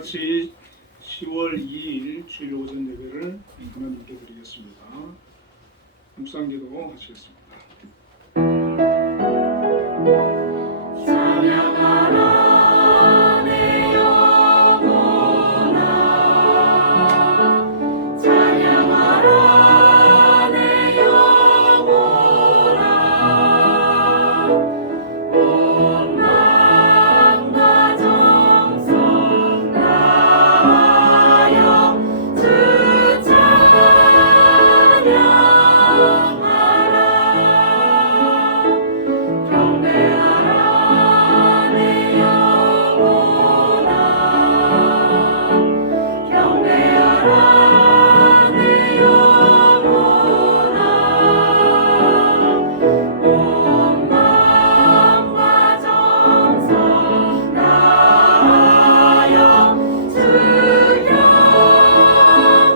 같이 10월 2일 주일 오전 예배를 하나님께 드리겠습니다. 묵상기도 하시겠습니다. 찬양하라 내 영혼아, 찬양하라 내 영혼아, 온 마음과 정성 다하여 주 찬양하라. 경배하라 내 영혼아, 경배하라 내 영혼아, 온 마음과 정성 다하여 주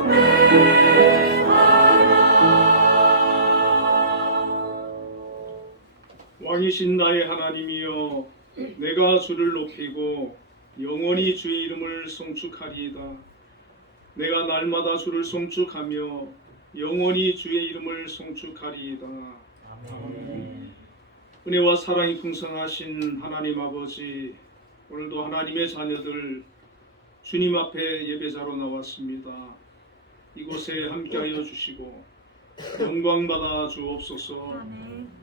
경배하라. 왕이신 나의 하나님이여, 내가 주를 높이고 영원히 주의 이름을 송축하리이다. 내가 날마다 주를 송축하며 영원히 주의 이름을 송축하리이다. 은혜와 사랑이 풍성하신 하나님 아버지, 오늘도 하나님의 자녀들 주님 앞에 예배자로 나왔습니다. 이곳에 함께하여 주시고 영광받아 주옵소서.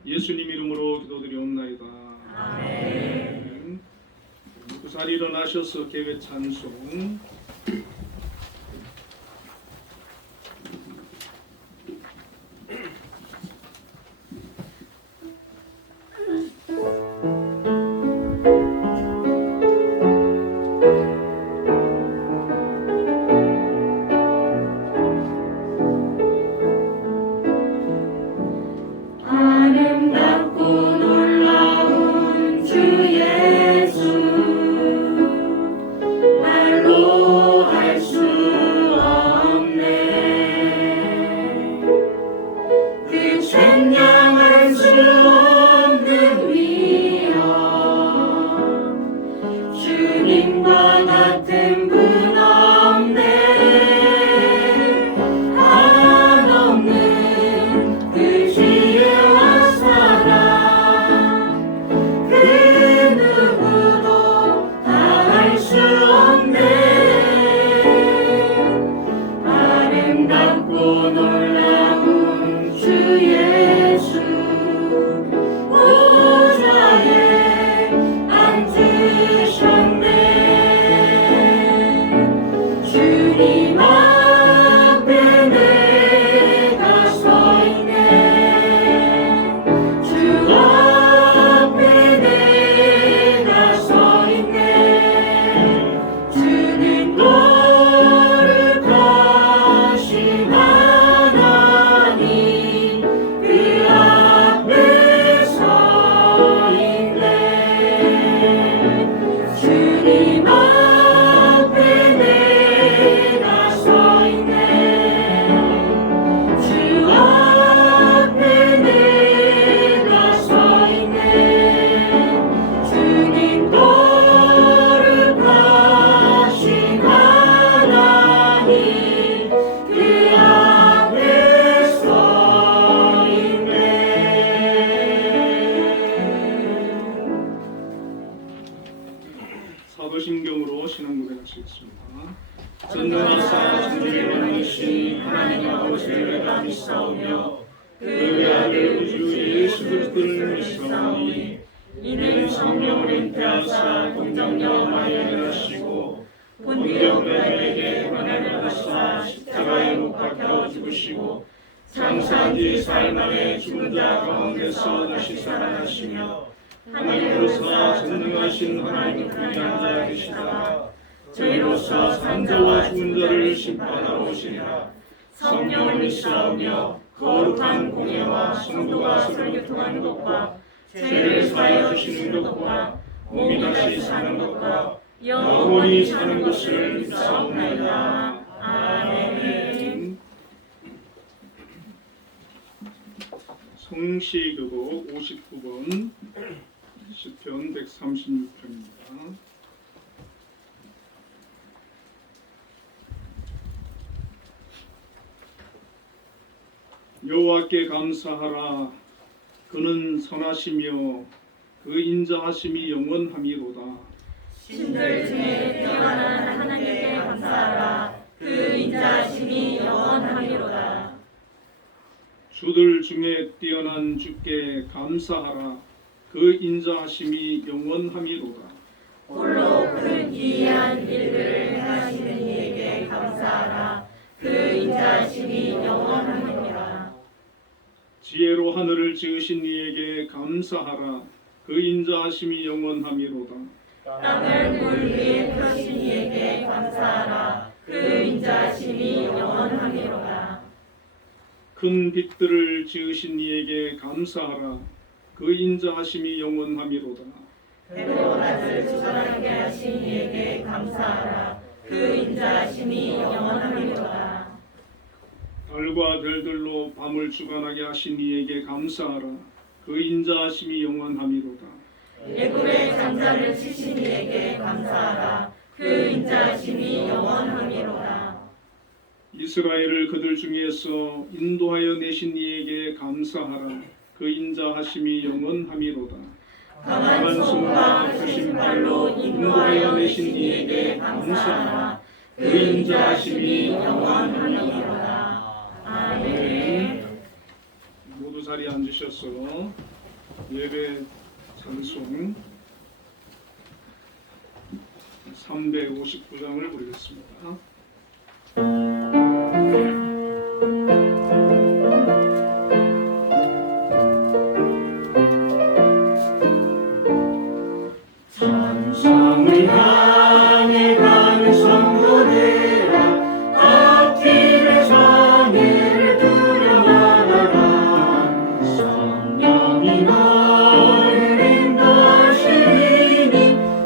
예수님 이름으로 기도드리옵나이다. 아멘. 그 자리 일어나셔서 개회 찬송. 아름답고 놀라운 주 예수, 말로 할 수 없네. 그 생명할 수 없는 위엄, 주님과 같은 분 없네. 한없는 그 지혜와 사랑, 그 누구도 다할 수 없네. 아름답고 놀라운 주 예수, 보좌에 앉으셨네. 주님 앞에 내가 서 있네. 주 앞에 내가 서 있네. 주는 거룩하신 하나님, 그 앞에 서 있네. 주님 앞에 내가 서 있네. 주 앞에 내가 서 있네. 주님 거룩하신 하나님, 그 앞에 서 있네. 사도신경으로 신앙 고백하시겠습니다. 전능하사 천주를 원하신 하나님 아버지를 내가 믿사오며 그 외아들 우주 예수 그리스도를 믿사오니, 이는 성령을 잉태하사 동정녀 마리아를 하시고 본디오 빌라도에게 고난을 받으사 십자가에 못 박혀 죽으시고 장사한 뒤 사흘 만에 죽은 자 가운데서 다시 살아나시며 하나님으로서 전능하신 하나님 우편에 앉아 계시다가 저희로서 산자와 죽은 자를 심판하러 오시리라. 성령을 믿사오며 거룩한 공예와 성도가 서로 교통하는 것과 죄를 사하여 주시는 것과 몸이 다시 사는 것과 영원히 사는 것을 믿사옵나이다. 아멘. 성시교독 59번 시편 136편입니다. 여호와께 감사하라. 그는 선하시며 그 인자하심이 영원함이로다. 신들 중에 뛰어난 하나님께 감사하라. 그 인자하심이 영원함이로다. 주들 중에 뛰어난 주께 감사하라. 그 인자하심이 영원함이로다. 홀로 큰 기이한 일들을 행하시는 이에게 감사하라. 그 인자하심이 영원함이로다. 지혜로 하늘을 지으신 이에게 감사하라. 그 인자하심이 영원함이로다. 땅을 물 위에 펴신 이에게 감사하라. 그 인자하심이 영원함이로다. 큰 빛들을 지으신 이에게 감사하라. 그 인자하심이 영원함이로다. 해로 낮을 주관하게 하신 이에게 감사하라. 그 인자하심이 영원함이로다. 달과 별들로 밤을 주관하게 하신 이에게 감사하라. 그 인자하심이 영원함이로다. 애굽의 장자를 치신 이에게 감사하라. 그 인자하심이 영원함이로다. 이스라엘을 그들 중에서 인도하여 내신 이에게 감사하라. 그 인자하심이 영원함이로다. 강한 손과 크신 발로 인도하여 내신 이에게 감사하라. 그 인자하심이 영원함이로다. 아멘. 모두 자리에 앉으셔서 예배 찬송 359장을 부르겠습니다. 천성을 향해 가는 성도들아, 앞길의 장애를 두려 말아라. 성령이 너를 인도하시니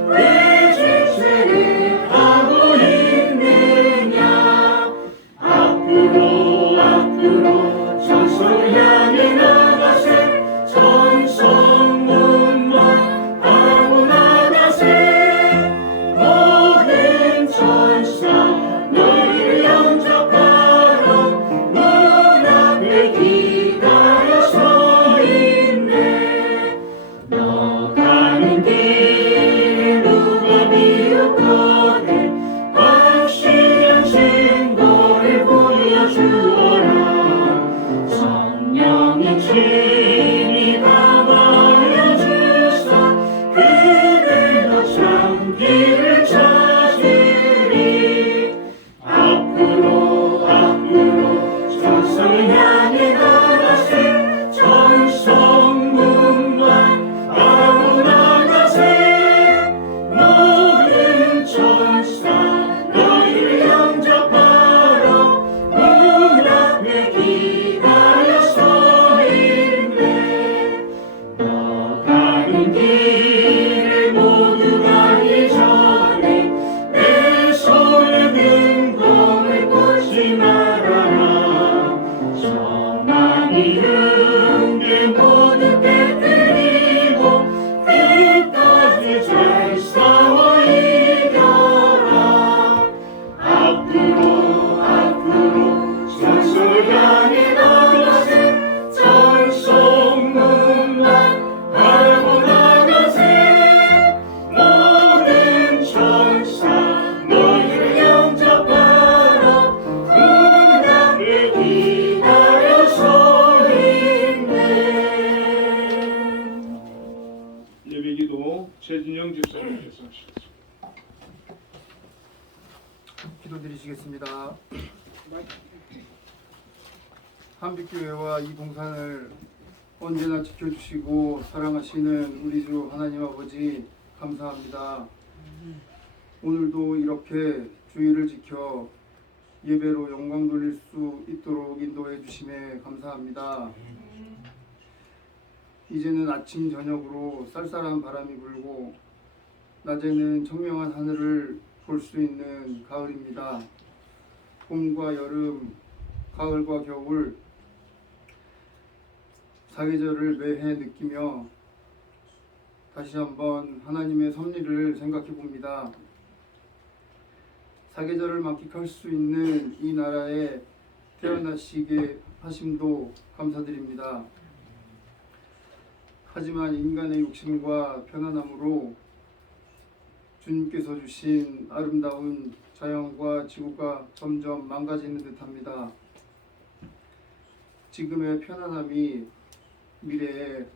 왜 죄를 하고 있느냐. 앞으로 앞으로 천성을 향해 나가세. 천성문만 바라보 나가세. 모든 천사 너희를 영접하러 문 앞에 기다려 서 있네. 너 가는 길 누가 비웃거든 확실한 증거를 보여주어라. 성령이 친히 감하여 주사 그들도 참 길을 찾으리. 앞으로 앞으로 천성을 향해 나가세. 천성문만 바라보 나가세. 모든 천사 너희를 영접하러 문 앞에 기다려 서 있네. 너 가는 길을 모두 가기 전에 내 손에 든 검을 꽂지 말아라. 소망이 흥게 모두 깨뜨리고 끝까지 잘 싸워 이겨라. 앞으로 앞으로 천성을 향해 나가세. 천성문만 바라보 나가세. 모든 천사 너희를 영접하러 문 앞에 기다려 서 있네. 예배기도 최진영 집사님께서 하시겠습니다. 기도드리시겠습니다. 한빛교회와 이 동산을 언제나 지켜주시고 사랑하시는 우리 주 하나님 아버지 감사합니다. 오늘도 이렇게 주의를 지켜 예배로 영광 돌릴 수 있도록 인도해 주심에 감사합니다. 이제는 아침 저녁으로 쌀쌀한 바람이 불고 낮에는 청명한 하늘을 볼 수 있는 가을입니다. 봄과 여름, 가을과 겨울 사계절을 매해 느끼며 다시 한번 하나님의 섭리를 생각해 봅니다. 사계절을 만끽할 수 있는 이 나라에 태어나시게 하심도 감사드립니다. 하지만 인간의 욕심과 편안함으로 주님께서 주신 아름다운 자연과 지구가 점점 망가지는 듯합니다. 지금의 편안함이 미래에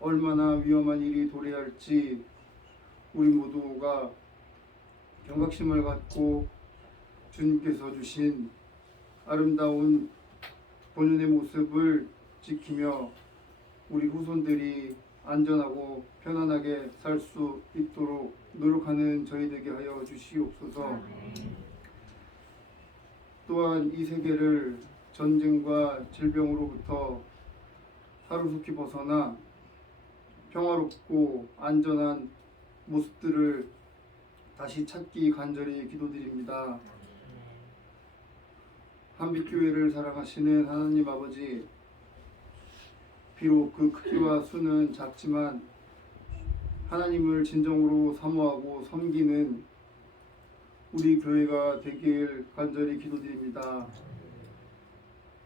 얼마나 위험한 일이 도래할지 우리 모두가 경각심을 갖고 주님께서 주신 아름다운 본연의 모습을 지키며 우리 후손들이 안전하고 편안하게 살 수 있도록 노력하는 저희 되게 하여 주시옵소서. 또한 이 세계를 전쟁과 질병으로부터 하루속히 벗어나 평화롭고 안전한 모습들을 다시 찾기 간절히 기도드립니다. 한빛교회를 사랑하시는 하나님 아버지, 비록 그 크기와 수는 작지만 하나님을 진정으로 사모하고 섬기는 우리 교회가 되길 간절히 기도드립니다.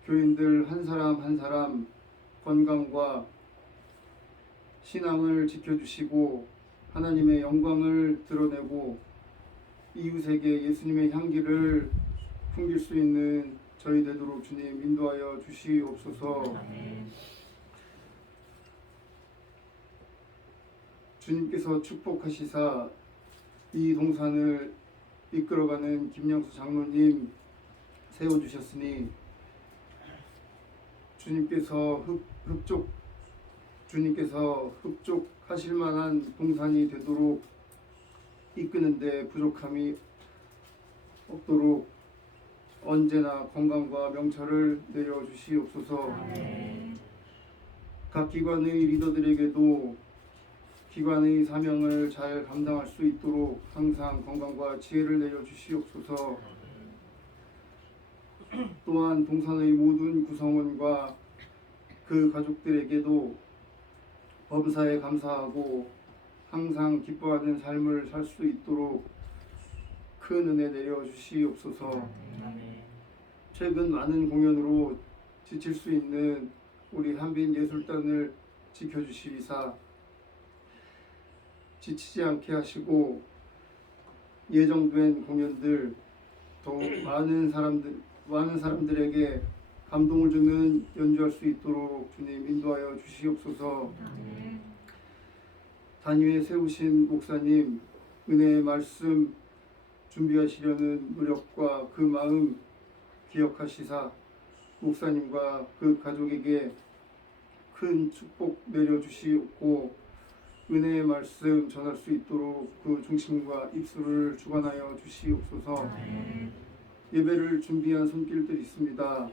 교인들 한 사람 한 사람 건강과 신앙을 지켜주시고 하나님의 영광을 드러내고 이웃에게 예수님의 향기를 풍길 수 있는 저희 되도록 주님 인도하여 주시옵소서. 주님께서 축복하시사 이 동산을 이끌어가는 김영수 장로님 세워주셨으니 주님께서 흡족하실 만한 동산이 되도록 이끄는데 부족함이 없도록 언제나 건강과 명철을 내려주시옵소서. 각 기관의 리더들에게도 기관의 사명을 잘 감당할 수 있도록 항상 건강과 지혜를 내려주시옵소서. 또한 동산의 모든 구성원과 그 가족들에게도 범사에 감사하고 항상 기뻐하는 삶을 살 수 있도록 큰 은혜 내려주시옵소서. 최근 많은 공연으로 지칠 수 있는 우리 한빈 예술단을 지켜주시리사 지치지 않게 하시고 예정된 공연들 더욱 많은 사람들에게 감동을 주는 연주할 수 있도록 주님 인도하여 주시옵소서. 단위에 세우신 목사님 은혜의 말씀 준비하시려는 노력과 그 마음 기억하시사 목사님과 그 가족에게 큰 축복 내려주시옵고 은혜의 말씀 전할 수 있도록 그 중심과 입술을 주관하여 주시옵소서. 예배를 준비한 손길들이 있습니다.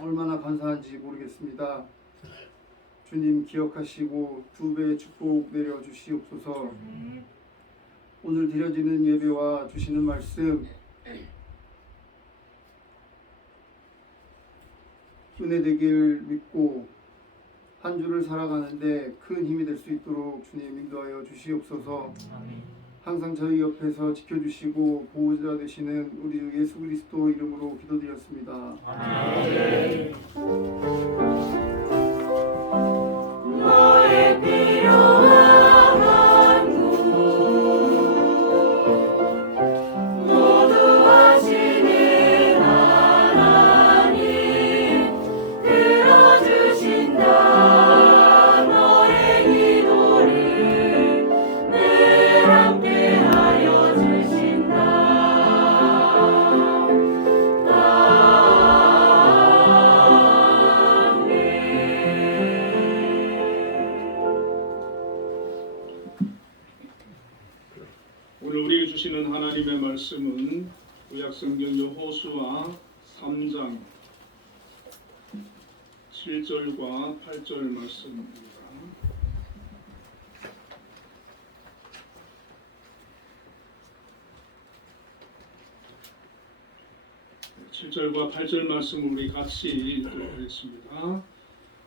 얼마나 감사한지 모르겠습니다. 주님 기억하시고 두 배의 축복 내려주시옵소서. 오늘 드려지는 예배와 주시는 말씀 은혜 되길 믿고 한 주를 살아가는데 큰 힘이 될 수 있도록 주님 인도하여 주시옵소서. 항상 저희 옆에서 지켜주시고 보호자 되시는 우리 주 예수 그리스도 이름으로 기도드렸습니다. 아멘. 너의 필요한 간구 모두 하시는 하나님 들어주신다. 너의 기도를 늘 함께하여 주신다. 오늘 우리에게 주시는 하나님의 말씀은 구약성경 여호수아 3장 7절과 8절 말씀입니다. 7절과 8절 말씀 우리 같이 읽도록 하겠습니다.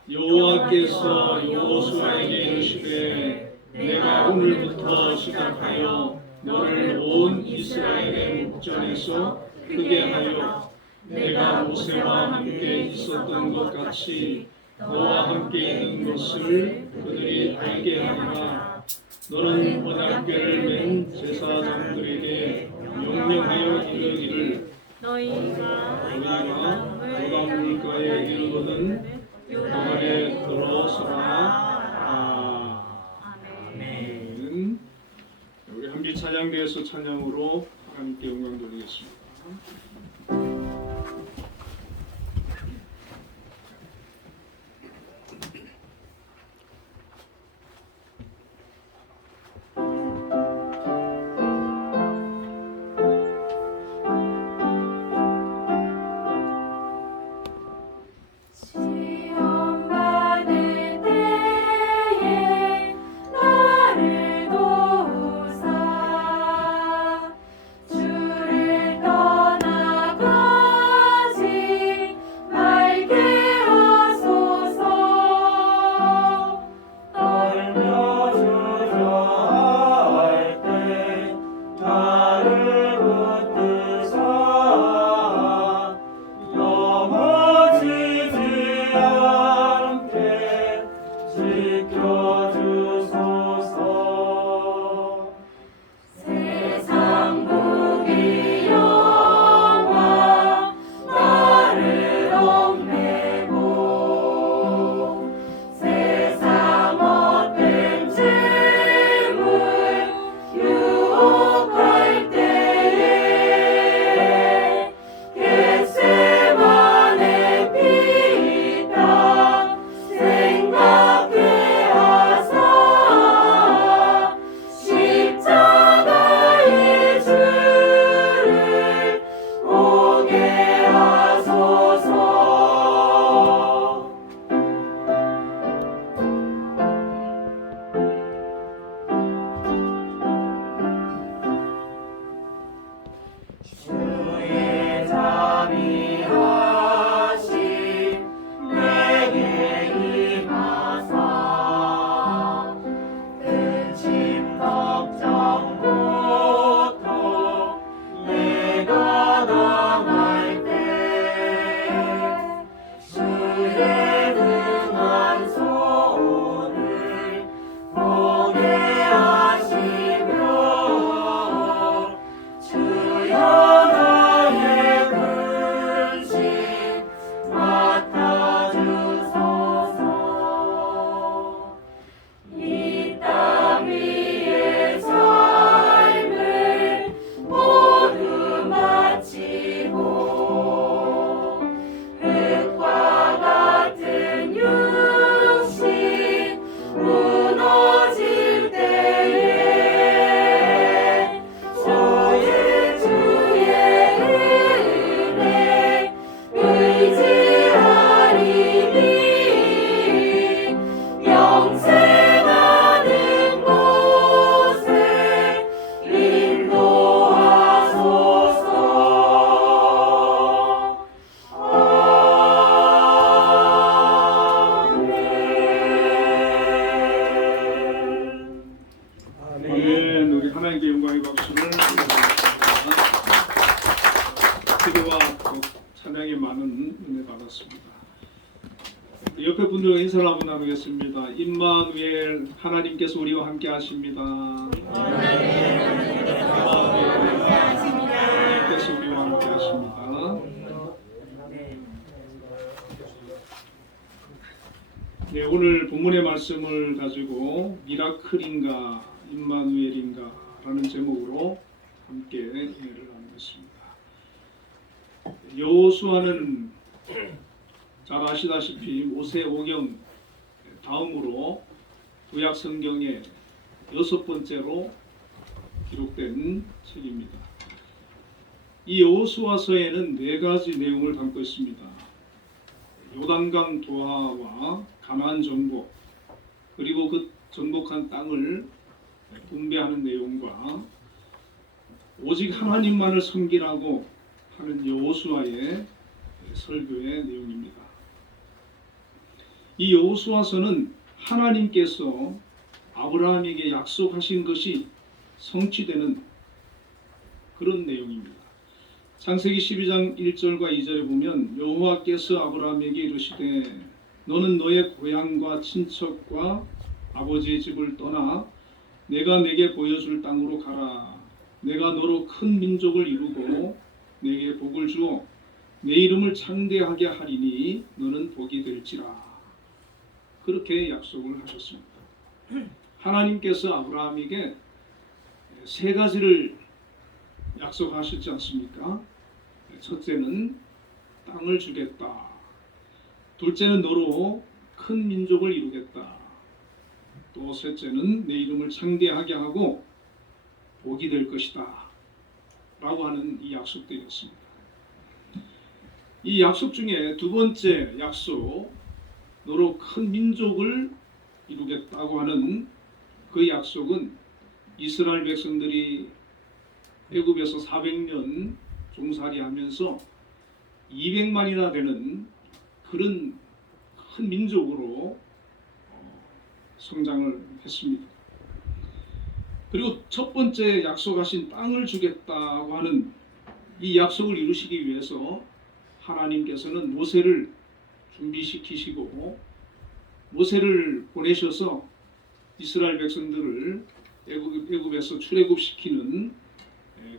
여호와께서 여호수아에게 이르시되 내가 오늘부터 시작하여 너를 온 이스라엘의 목전에서 크게 하여 내가 모세와 함께 있었던 것 같이 너와 함께 있는 것을 그들이 알게 하리라. 너는 언약궤를 맨 제사장들에게 명령하여 이르기를 너희가 너가 물가에 이르거든 요단에 들어서라. 아멘. 우리 한비 찬양대에서 찬양으로 하나님께 영광 돌리겠습니다. 시험 받을 때에 나를 도우사 주를 떠나가지 말게 하소서. 떨며 주저할 때 나를 붙드사 넘어지지 않게 지켜주소서. 세상 무기 영화 나를 얽매고 세상 헛된 재물 유혹할 때에 겟세마네 피다 생각해 하사 십자가의 주를 오게 하소서. 주의 자비하심 내게 임하사 근심 걱정 고통 내가 당할 때 주의 능한 손을 보게 하시며 주여 나의 근심 맡아주소서. 이 땅 위의 삶을 모두 마치고 흙과 같은 육신 무너질 때에 저의 주의 은혜 의지하리니 영생하는 곳에 인도하소서. 아멘. 아멘. 우리 하나님께 영광의 박수를 드리겠습니다. 기도와 찬양이 많은 은혜 받았습니다. 옆에 분들과 인사를 한번 나누겠습니다. 임마누엘 하나님께서 우리와 함께 하십니다. 하나님께서 우리와 함께 하십니다. 네, 오늘 본문의 말씀을 가지고 미라클인가 임마누엘인가 라는 제목으로 함께 은혜를 나누겠습니다. 여호수아는 잘 아시다시피 모세오경 다음으로 구약 성경의 6번째로 기록된 책입니다. 이 여호수아서에는 4가지 내용을 담고 있습니다. 요단강 도하와 가나안 정복, 그리고 그 정복한 땅을 분배하는 내용과 오직 하나님만을 섬기라고 하는 여호수아의 설교의 내용입니다. 이 여호수아서는 하나님께서 아브라함에게 약속하신 것이 성취되는 그런 내용입니다. 창세기 12장 1절과 2절에 보면 여호와께서 아브라함에게 이르시되 너는 너의 고향과 친척과 아버지의 집을 떠나 내가 내게 보여줄 땅으로 가라. 내가 너로 큰 민족을 이루고 내게 복을 주어 내 이름을 창대하게 하리니 너는 복이 될지라. 그렇게 약속을 하셨습니다. 하나님께서 아브라함에게 세 가지를 약속하셨지 않습니까? 첫째는 땅을 주겠다. 둘째는 너로 큰 민족을 이루겠다. 또 셋째는 내 이름을 창대하게 하고 복이 될 것이다. 라고 하는 이 약속들이었습니다. 이 약속 중에 두 번째 약속, 너로 큰 민족을 이루겠다고 하는 그 약속은 이스라엘 백성들이 애굽에서 400년 종살이하면서 200만이나 되는 그런 큰 민족으로 성장을 했습니다. 그리고 첫 번째 약속하신 땅을 주겠다고 하는 이 약속을 이루시기 위해서 하나님께서는 모세를 준비시키시고 모세를 보내셔서 이스라엘 백성들을 애굽에서 출애굽시키는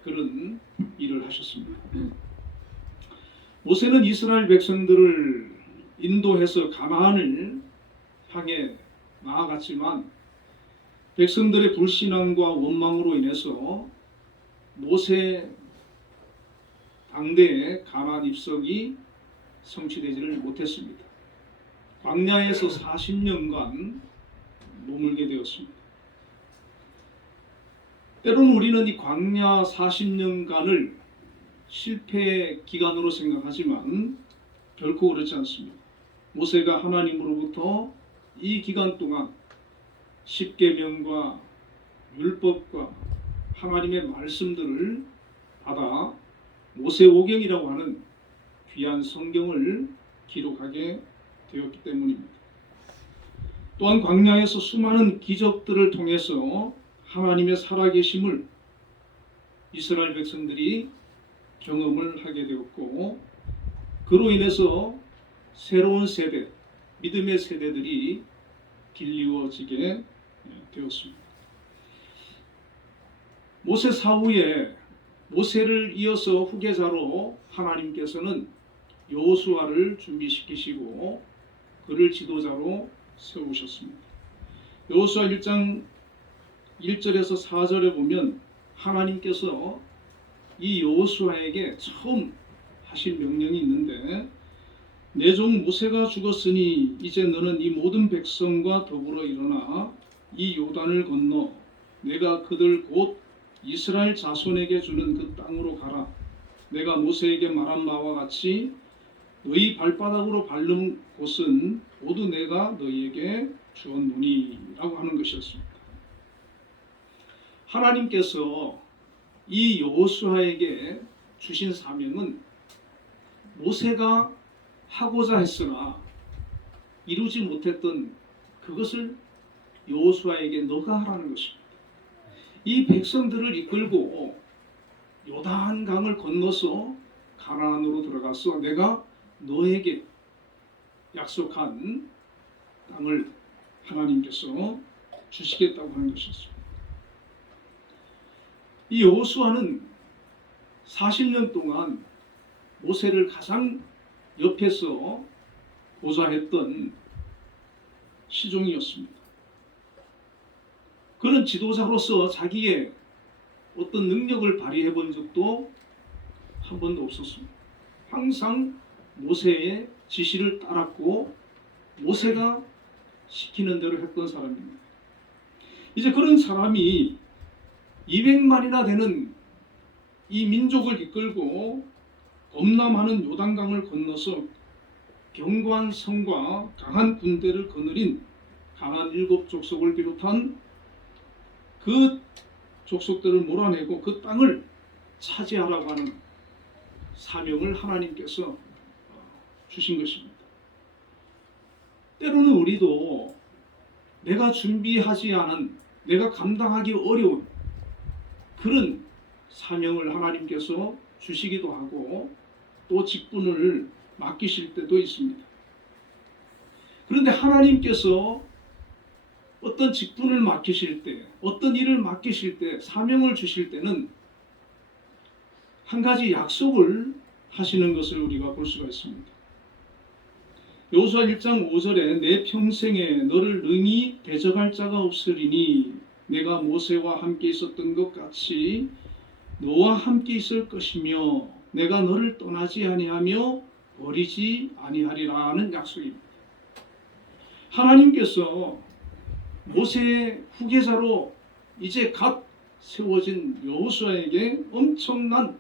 그런 일을 하셨습니다. 모세는 이스라엘 백성들을 인도해서 가나안을 향해 나아갔지만 백성들의 불신앙과 원망으로 인해서 모세 당대의 가나안 입성이 성취되지를 못했습니다. 광야에서 40년간 머물게 되었습니다. 때로는 우리는 이 광야 40년간을 실패의 기간으로 생각하지만 결코 그렇지 않습니다. 모세가 하나님으로부터 이 기간 동안 십계명과 율법과 하나님의 말씀들을 받아 모세오경이라고 하는 귀한 성경을 기록하게 되었기 때문입니다. 또한 광야에서 수많은 기적들을 통해서 하나님의 살아계심을 이스라엘 백성들이 경험을 하게 되었고 그로 인해서 새로운 세대, 믿음의 세대들이 길리워지게 되었습니다. 모세 사후에 모세를 이어서 후계자로 하나님께서는 여호수아를 준비시키시고 그를 지도자로 세우셨습니다. 여호수아 1장 1절에서 4절에 보면 하나님께서 이 여호수아에게 처음 하신 명령이 있는데 내 종 모세가 죽었으니 이제 너는 이 모든 백성과 더불어 일어나 이 요단을 건너 내가 그들 곧 이스라엘 자손에게 주는 그 땅으로 가라. 내가 모세에게 말한 바와 같이 너희 발바닥으로 밟는 곳은 모두 내가 너희에게 주었노니 라고 하는 것이었습니다. 하나님께서 이 여호수아에게 주신 사명은 모세가 하고자 했으나 이루지 못했던 그것을 여호수아에게 너가 하라는 것입니다. 이 백성들을 이끌고 요단 강을 건너서 가나안으로 들어가서 내가 너에게 약속한 땅을 하나님께서 주시겠다고 하는 것이었습니다. 이 여호수아는 40년 동안 모세를 가장 옆에서 보좌했던 시종이었습니다. 그는 지도자로서 자기의 어떤 능력을 발휘해 본 적도 한 번도 없었습니다. 항상 모세의 지시를 따랐고 모세가 시키는 대로 했던 사람입니다. 이제 그런 사람이 200만이나 되는 이 민족을 이끌고 겁나 많은 요단강을 건너서 견고한 성과 강한 군대를 거느린 강한 7족속을 비롯한 그 족속들을 몰아내고 그 땅을 차지하라고 하는 사명을 하나님께서 주신 것입니다. 때로는 우리도 내가 준비하지 않은, 내가 감당하기 어려운 그런 사명을 하나님께서 주시기도 하고 또 직분을 맡기실 때도 있습니다. 그런데 하나님께서 어떤 직분을 맡기실 때, 어떤 일을 맡기실 때, 사명을 주실 때는 한 가지 약속을 하시는 것을 우리가 볼 수가 있습니다. 여호수아 1장 5절에 내 평생에 너를 능히 대적할 자가 없으리니 내가 모세와 함께 있었던 것 같이 너와 함께 있을 것이며 내가 너를 떠나지 아니하며 버리지 아니하리라는 약속입니다. 하나님께서 모세의 후계자로 이제 갓 세워진 여호수아에게 엄청난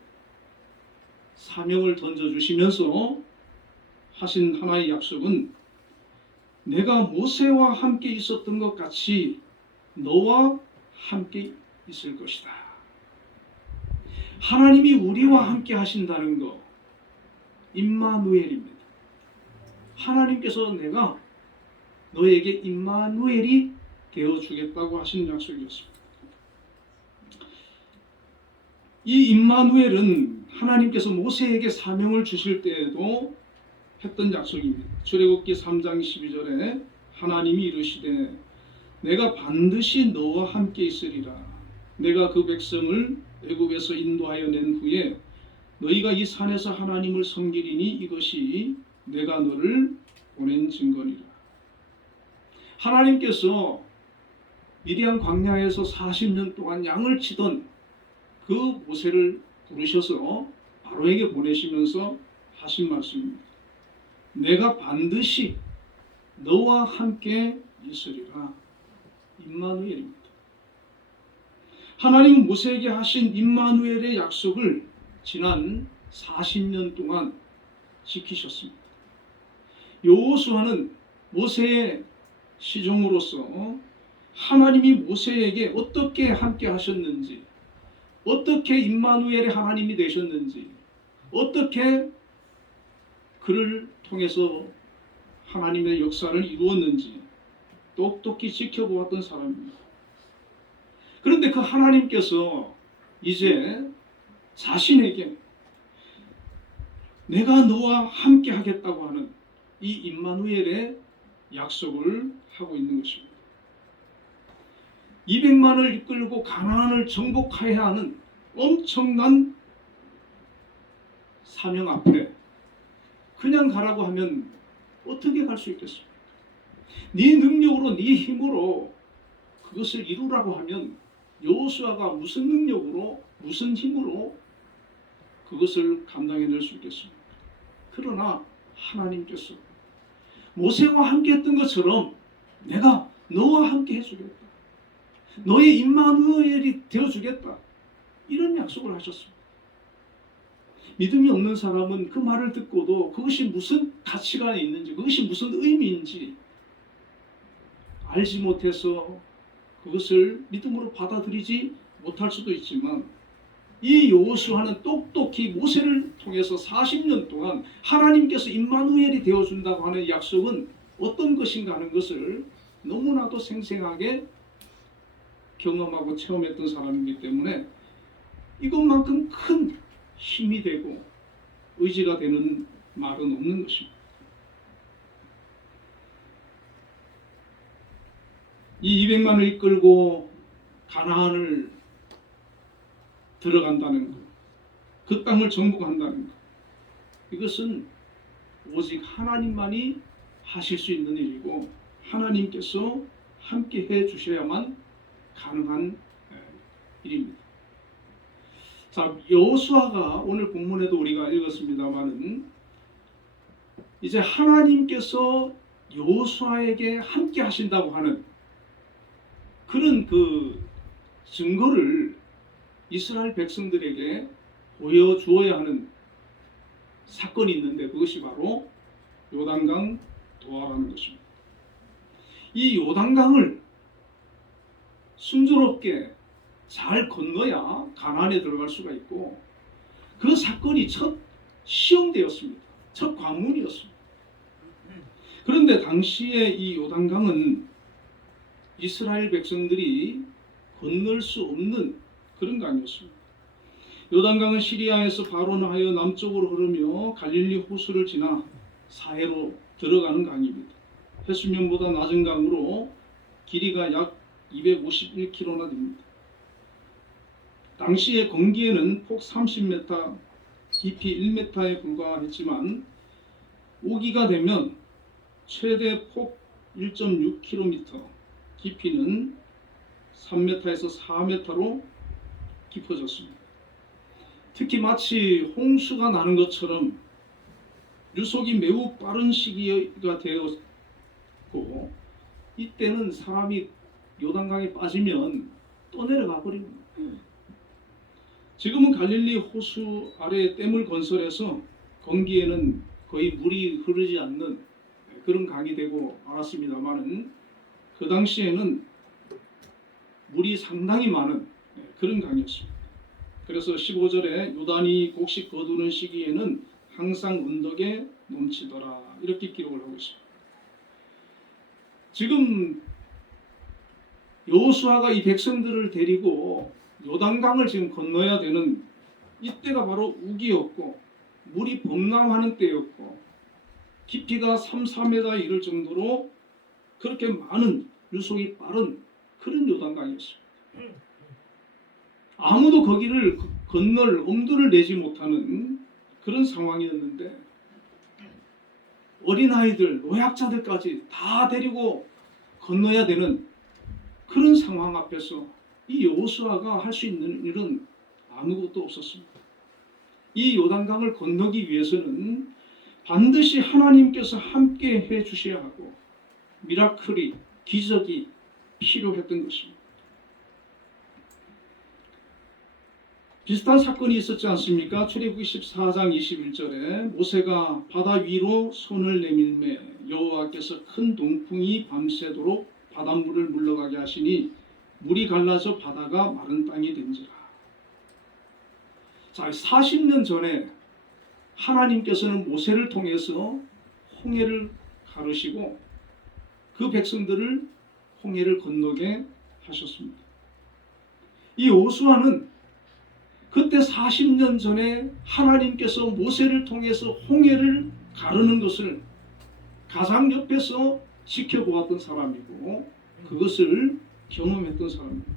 사명을 던져주시면서 하신 하나의 약속은 내가 모세와 함께 있었던 것 같이 너와 함께 있을 것이다. 하나님이 우리와 함께 하신다는 것, 임마누엘입니다. 하나님께서 내가 너에게 임마누엘이 되어주겠다고 하신 약속이었습니다. 이 임마누엘은 하나님께서 모세에게 사명을 주실 때에도 했던 약속입니다. 출애굽기 3장 12절에 하나님이 이르시되 내가 반드시 너와 함께 있으리라. 내가 그 백성을 애굽에서 인도하여 낸 후에 너희가 이 산에서 하나님을 섬기리니 이것이 내가 너를 보낸 증거니라. 하나님께서 미디안 광야에서 40년 동안 양을 치던 그 모세를 부르셔서 바로에게 보내시면서 하신 말씀입니다. 내가 반드시 너와 함께 있으리라. 임마누엘입니다. 하나님은 모세에게 하신 임마누엘의 약속을 지난 40년 동안 지키셨습니다. 여호수아는 모세의 시종으로서 하나님이 모세에게 어떻게 함께 하셨는지, 어떻게 임마누엘의 하나님이 되셨는지, 어떻게 그를 통해서 하나님의 역사를 이루었는지 똑똑히 지켜보았던 사람입니다. 그런데 그 하나님께서 이제 자신에게 내가 너와 함께 하겠다고 하는 이 임마누엘의 약속을 하고 있는 것입니다. 200만을 이끌고 가나안을 정복해야 하는 엄청난 사명 앞에 그냥 가라고 하면 어떻게 갈 수 있겠습니까? 네 능력으로, 네 힘으로 그것을 이루라고 하면 여호수아가 무슨 능력으로, 무슨 힘으로 그것을 감당해낼 수 있겠습니까? 그러나 하나님께서 모세와 함께 했던 것처럼 내가 너와 함께 해주겠다. 너의 임마누엘이 되어주겠다. 이런 약속을 하셨습니다. 믿음이 없는 사람은 그 말을 듣고도 그것이 무슨 가치가 있는지, 그것이 무슨 의미인지 알지 못해서 그것을 믿음으로 받아들이지 못할 수도 있지만 이 여호수아는 똑똑히 모세를 통해서 40년 동안 하나님께서 임마누엘이 되어준다고 하는 약속은 어떤 것인가 하는 것을 너무나도 생생하게 경험하고 체험했던 사람이기 때문에 이것만큼 큰 힘이 되고 의지가 되는 말은 없는 것입니다. 이 200만을 이끌고 가나안을 들어간다는 것, 그 땅을 정복한다는 것, 이것은 오직 하나님만이 하실 수 있는 일이고 하나님께서 함께 해 주셔야만 가능한 일입니다. 자, 여호수아가 오늘 본문에도 우리가 읽었습니다만은 이제 하나님께서 여호수아에게 함께 하신다고 하는 그런 그 증거를 이스라엘 백성들에게 보여주어야 하는 사건이 있는데 그것이 바로 요단강 도하라는 것입니다. 이 요단강을 순조롭게 잘 건너야 가나안에 들어갈 수가 있고 그 사건이 첫 시험대였습니다. 첫 관문이었습니다. 그런데 당시에 이 요단강은 이스라엘 백성들이 건널 수 없는 그런 강이었습니다. 요단강은 시리아에서 바로나하여 남쪽으로 흐르며 갈릴리 호수를 지나 사해로 들어가는 강입니다. 해수면보다 낮은 강으로 길이가 약 251km나 됩니다. 당시에 건기에는 폭 30m, 깊이 1m에 불과했지만 우기가 되면 최대 폭 1.6km, 깊이는 3m에서 4m로 깊어졌습니다. 특히 마치 홍수가 나는 것처럼 유속이 매우 빠른 시기가 되었고, 이때는 사람이 요단강에 빠지면 또 내려가 버립니다. 지금은 갈릴리 호수 아래 댐을 건설해서 건기에는 거의 물이 흐르지 않는 그런 강이 되고 말았습니다만은, 그 당시에는 물이 상당히 많은 그런 강이었습니다. 그래서 15절에 요단이 곡식 거두는 시기에는 항상 언덕에 넘치더라, 이렇게 기록을 하고 있습니다. 지금 여호수아가 이 백성들을 데리고 요단강을 지금 건너야 되는 이때가 바로 우기였고, 물이 범람하는 때였고, 깊이가 3-4m 이를 정도로 그렇게 많은 유속이 빠른 그런 요단강이었습니다. 아무도 거기를 건널 엄두를 내지 못하는 그런 상황이었는데, 어린아이들, 노약자들까지 다 데리고 건너야 되는 그런 상황 앞에서 이 여호수아가 할 수 있는 일은 아무것도 없었습니다. 이 요단강을 건너기 위해서는 반드시 하나님께서 함께 해 주셔야 하고 미라클이, 기적이 필요했던 것입니다. 비슷한 사건이 있었지 않습니까? 출애굽기 14장 21절에 모세가 바다 위로 손을 내밀매 여호와께서 큰 동풍이 밤새도록 바닷물을 물러가게 하시니 물이 갈라져 바다가 마른 땅이 된지라. 자, 40년 전에 하나님께서는 모세를 통해서 홍해를 가르시고 그 백성들을 홍해를 건너게 하셨습니다. 이 여호수아는 그때 40년 전에 하나님께서 모세를 통해서 홍해를 가르는 것을 가장 옆에서 지켜보았던 사람이고 그것을 경험했던 사람입니다.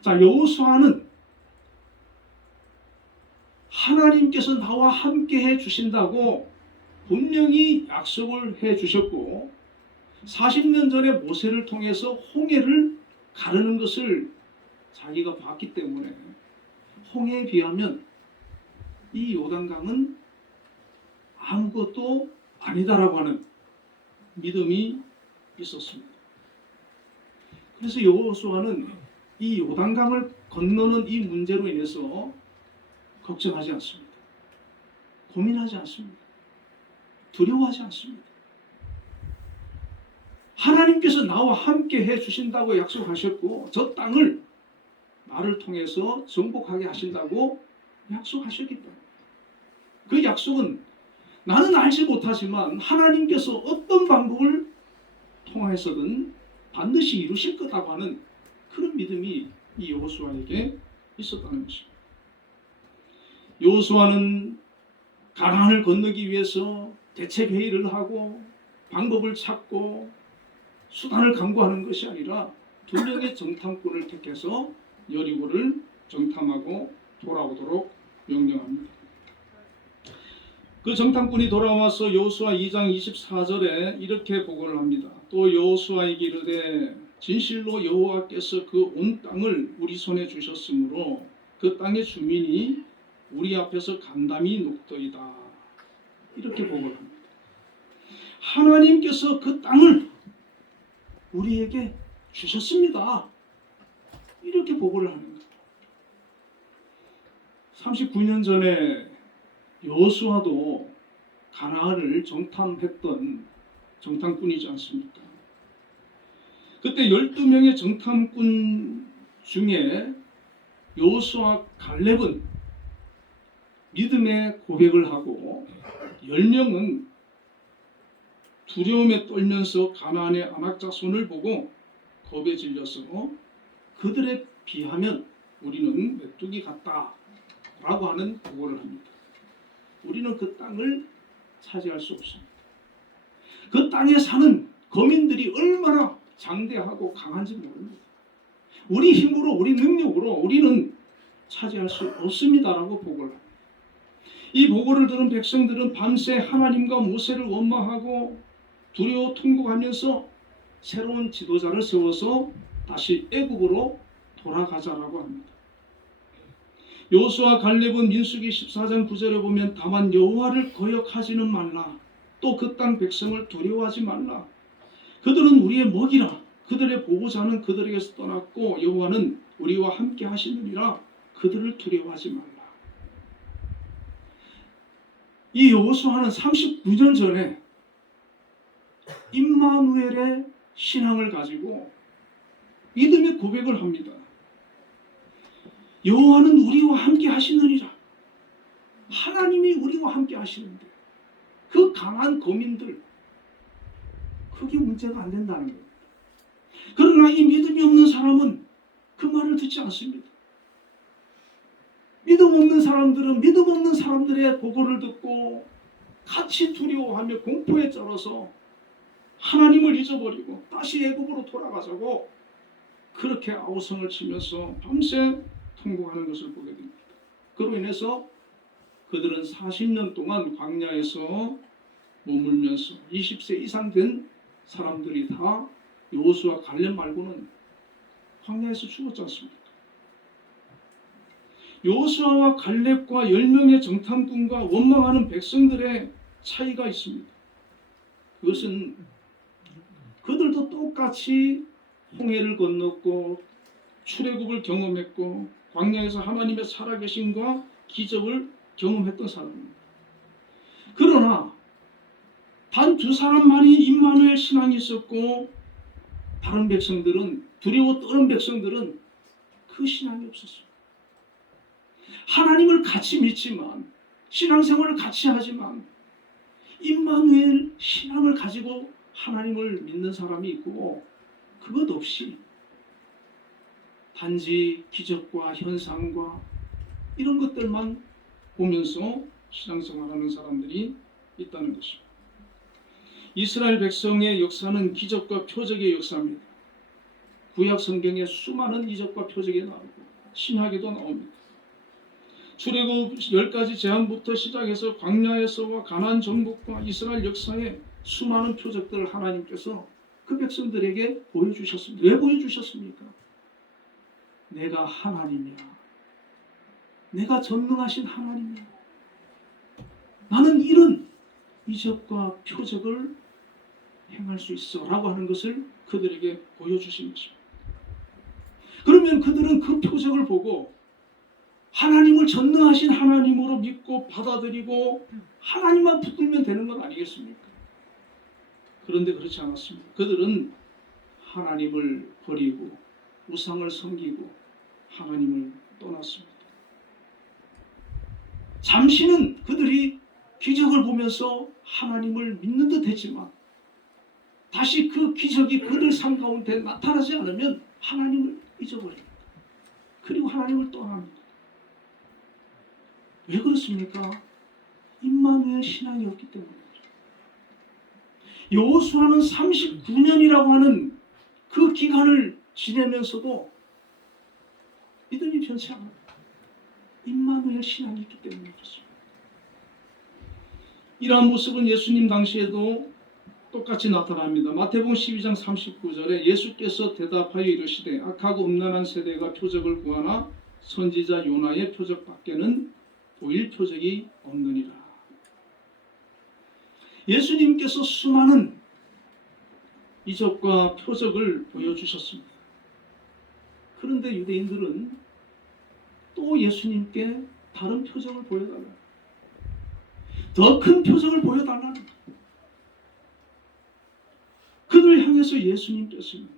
자, 여호수아는 하나님께서 나와 함께 해 주신다고 분명히 약속을 해 주셨고, 40년 전에 모세를 통해서 홍해를 가르는 것을 자기가 봤기 때문에 홍해에 비하면 이 요단강은 아무것도 아니다라고 하는 믿음이 있었습니다. 그래서 여호수아는 이 요단강을 건너는 이 문제로 인해서 걱정하지 않습니다. 고민하지 않습니다. 두려워하지 않습니다. 하나님께서 나와 함께 해 주신다고 약속하셨고, 저 땅을 나를 통해서 정복하게 하신다고 약속하셨기 때문에, 그 약속은 나는 알지 못하지만 하나님께서 어떤 방법을 통해서든 반드시 이루실 거라고 하는 그런 믿음이 이 여호수아에게 있었다는 것입니다. 여호수아는 가나안을 건너기 위해서 대책 회의를 하고 방법을 찾고 수단을 강구하는 것이 아니라 2명의 정탐꾼을 택해서 여리고를 정탐하고 돌아오도록 명령합니다. 그 정탐꾼이 돌아와서 여호수아 2장 24절에 이렇게 보고를 합니다. 또 여호수아에게 이르되 진실로 여호와께서 그 온 땅을 우리 손에 주셨으므로 그 땅의 주민이 우리 앞에서 간담이 녹더이다. 이렇게 보고를 합니다. 하나님께서 그 땅을 우리에게 주셨습니다. 이렇게 보고를 하는 거예요. 39년 전에 여호수아도 가나안을 정탐했던 정탐꾼이지 않습니까? 그때 12명의 정탐꾼 중에 여호수아 갈렙은 믿음의 고백을 하고 10명은 두려움에 떨면서 가나안의 안악자 손을 보고 겁에 질려서 그들에 비하면 우리는 메뚜기 같다라고 하는 보고를 합니다. 우리는 그 땅을 차지할 수 없습니다. 그 땅에 사는 거민들이 얼마나 장대하고 강한지 모릅니다. 우리 힘으로 우리 능력으로 우리는 차지할 수 없습니다라고 보고를 합니다. 이 보고를 들은 백성들은 밤새 하나님과 모세를 원망하고 두려워 통곡하면서 새로운 지도자를 세워서 다시 애굽으로 돌아가자라고 합니다. 여호수아 갈렙은 민수기 14장 9절에 보면 다만 여호와를 거역하지는 말라. 또 그 땅 백성을 두려워하지 말라. 그들은 우리의 먹이라. 그들의 보호자는 그들에게서 떠났고 여호와는 우리와 함께 하시느니라. 그들을 두려워하지 말라. 이 여호수아는 39년 전에 임마누엘의 신앙을 가지고 믿음의 고백을 합니다. 여호와는 우리와 함께 하시느니라. 하나님이 우리와 함께 하시는데 그 강한 거민들 그게 문제가 안 된다는 거예요. 그러나 이 믿음이 없는 사람은 그 말을 듣지 않습니다. 믿음 없는 사람들은 믿음 없는 사람들의 보고를 듣고 같이 두려워하며 공포에 쩔어서 하나님을 잊어버리고 다시 애굽으로 돌아가자고 그렇게 아우성을 치면서 밤새 통곡하는 것을 보게 됩니다. 그로 인해서 그들은 40년 동안 광야에서 머물면서 20세 이상 된 사람들이 다 여호수아 갈렙 말고는 광야에서 죽었지 않습니까? 여호수아와 갈렙과 10명의 정탐꾼과 원망하는 백성들의 차이가 있습니다. 그것은 그들도 똑같이 홍해를 건넜고 출애굽을 경험했고 광야에서 하나님의 살아계심과 기적을 경험했던 사람입니다. 그러나 단 두 사람만이 임마누엘 신앙이 있었고 다른 백성들은 두려워 떠는 백성들은 그 신앙이 없었어요. 하나님을 같이 믿지만 신앙생활을 같이 하지만 임마누엘 신앙을 가지고 하나님을 믿는 사람이 있고 그것 없이 단지 기적과 현상과 이런 것들만 보면서 신앙생활하는 사람들이 있다는 것입니다. 이스라엘 백성의 역사는 기적과 표적의 역사입니다. 구약 성경에 수많은 이적과 표적이 나오고 신학에도 나옵니다. 출애굽 10가지 재앙부터 시작해서 광야에서와 가나안 정복과 이스라엘 역사에 수많은 표적들을 하나님께서 그 백성들에게 보여주셨습니다. 왜 보여주셨습니까? 내가 하나님이야. 내가 전능하신 하나님이야. 나는 이런 이적과 표적을 행할 수 있어 라고 하는 것을 그들에게 보여주신 것입니다. 그러면 그들은 그 표적을 보고 하나님을 전능하신 하나님으로 믿고 받아들이고 하나님만 붙들면 되는 건 아니겠습니까? 그런데 그렇지 않았습니다. 그들은 하나님을 버리고 우상을 섬기고 하나님을 떠났습니다. 잠시는 그들이 기적을 보면서 하나님을 믿는 듯 했지만 다시 그 기적이 그들 삶 가운데 나타나지 않으면 하나님을 잊어버립니다. 그리고 하나님을 떠납니다. 왜 그렇습니까? 임마누엘 신앙이 없기 때문이죠. 여호수아는 39년이라고 하는 그 기간을 지내면서도 믿음이 변치 않아요. 임마누엘 신앙이 있기 때문에 그렇습니다. 이러한 모습은 예수님 당시에도 똑같이 나타납니다. 마태복음 12장 39절에 예수께서 대답하여 이르시되 악하고 음란한 세대가 표적을 구하나 선지자 요나의 표적밖에는 보일 표적이 없느니라. 예수님께서 수많은 이적과 표적을 보여주셨습니다. 그런데 유대인들은 또 예수님께 다른 표적을 보여달라. 더 큰 표적을 보여달라는 그들을 향해서 예수님께서는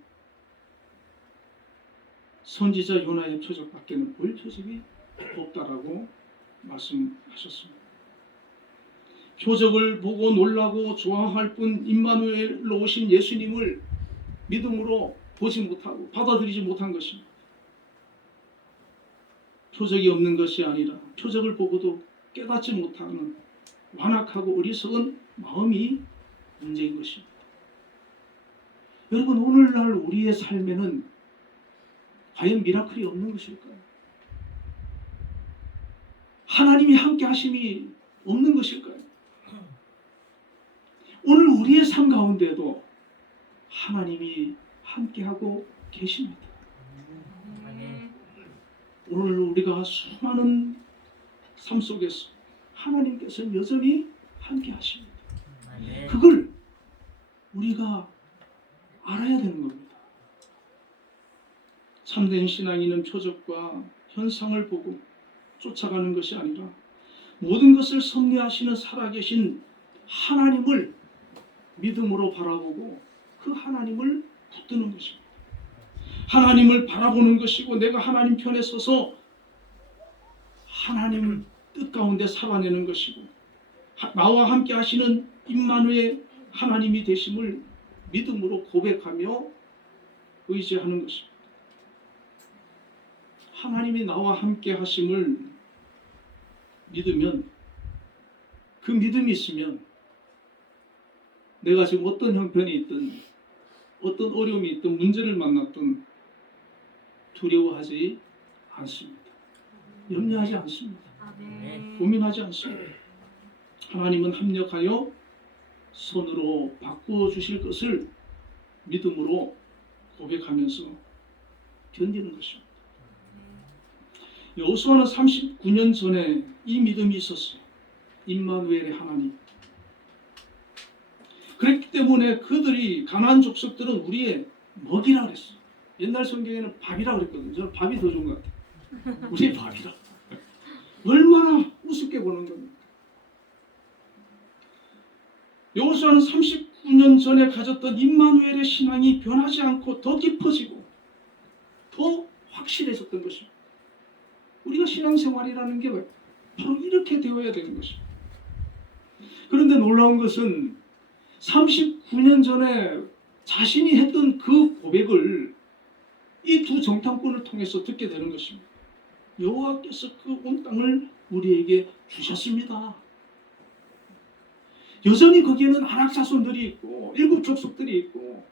선지자 요나의 표적밖에는 보일 표적이 없다라고 말씀하셨습니다. 표적을 보고 놀라고 좋아할 뿐 임마누엘로 오신 예수님을 믿음으로 보지 못하고 받아들이지 못한 것입니다. 표적이 없는 것이 아니라 표적을 보고도 깨닫지 못하는 완악하고 어리석은 마음이 문제인 것입니다. 여러분, 오늘날 우리의 삶에는 과연 미라클이 없는 것일까요? 하나님이 함께 하심이 없는 것일까요? 오늘 우리의 삶 가운데도 하나님이 함께하고 계십니다. 오늘 우리가 수많은 삶 속에서 하나님께서 여전히 함께 하십니다. 그걸 우리가 알아야 되는 겁니다. 참된 신앙인은 표적과 현상을 보고 쫓아가는 것이 아니라 모든 것을 섭리하시는 살아계신 하나님을 믿음으로 바라보고 그 하나님을 붙드는 것입니다. 하나님을 바라보는 것이고 내가 하나님 편에 서서 하나님 뜻 가운데 살아내는 것이고 나와 함께 하시는 임마누엘 하나님이 되심을 믿음으로 고백하며 의지하는 것입니다. 하나님이 나와 함께 하심을 믿으면, 그 믿음이 있으면 내가 지금 어떤 형편이 있든 어떤 어려움이 있든 문제를 만났든 두려워하지 않습니다. 염려하지 않습니다. 고민하지 않습니다. 하나님은 합력하여 손으로 바꾸어 주실 것을 믿음으로 고백하면서 견디는 것입니다. 여호수아는 39년 전에 이 믿음이 있었어요. 임마누엘의 하나님. 그렇기 때문에 그들이 가나안 족속들은 우리의 먹이라 그랬어요. 옛날 성경에는 밥이라 그랬거든요. 저는 밥이 더 좋은 것 같아요. 우리의 밥이라. 얼마나 우습게 보는 겁니까? 여호수아는 39년 전에 가졌던 임마누엘의 신앙이 변하지 않고 더 깊어지고 더 확실해졌던 것입니다. 우리가 신앙생활이라는 게 바로 이렇게 되어야 되는 것입니다. 그런데 놀라운 것은 39년 전에 자신이 했던 그 고백을 이 두 정탐꾼을 통해서 듣게 되는 것입니다. 여호와께서 그 온 땅을 우리에게 주셨습니다. 여전히 거기에는 아낙 자손들이 있고 일곱 족속들이 있고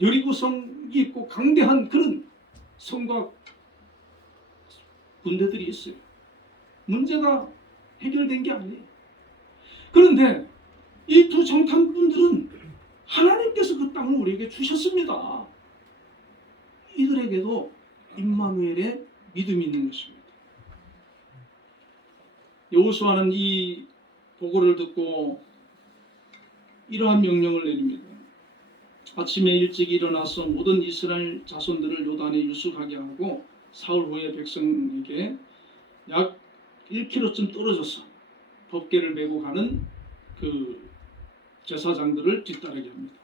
여리고성이 있고 강대한 그런 성과 군대들이 있어요. 문제가 해결된 게 아니에요. 그런데 이 두 정탐꾼들은 하나님께서 그 땅을 우리에게 주셨습니다. 이들에게도 임마누엘의 믿음이 있는 것입니다. 여호수아는 이 보고를 듣고 이러한 명령을 내립니다. 아침에 일찍 일어나서 모든 이스라엘 자손들을 요단에 유숙하게 하고 사흘 후에 백성에게 약 1km쯤 떨어져서 법궤를 메고 가는 그 제사장들을 뒤따르게 합니다.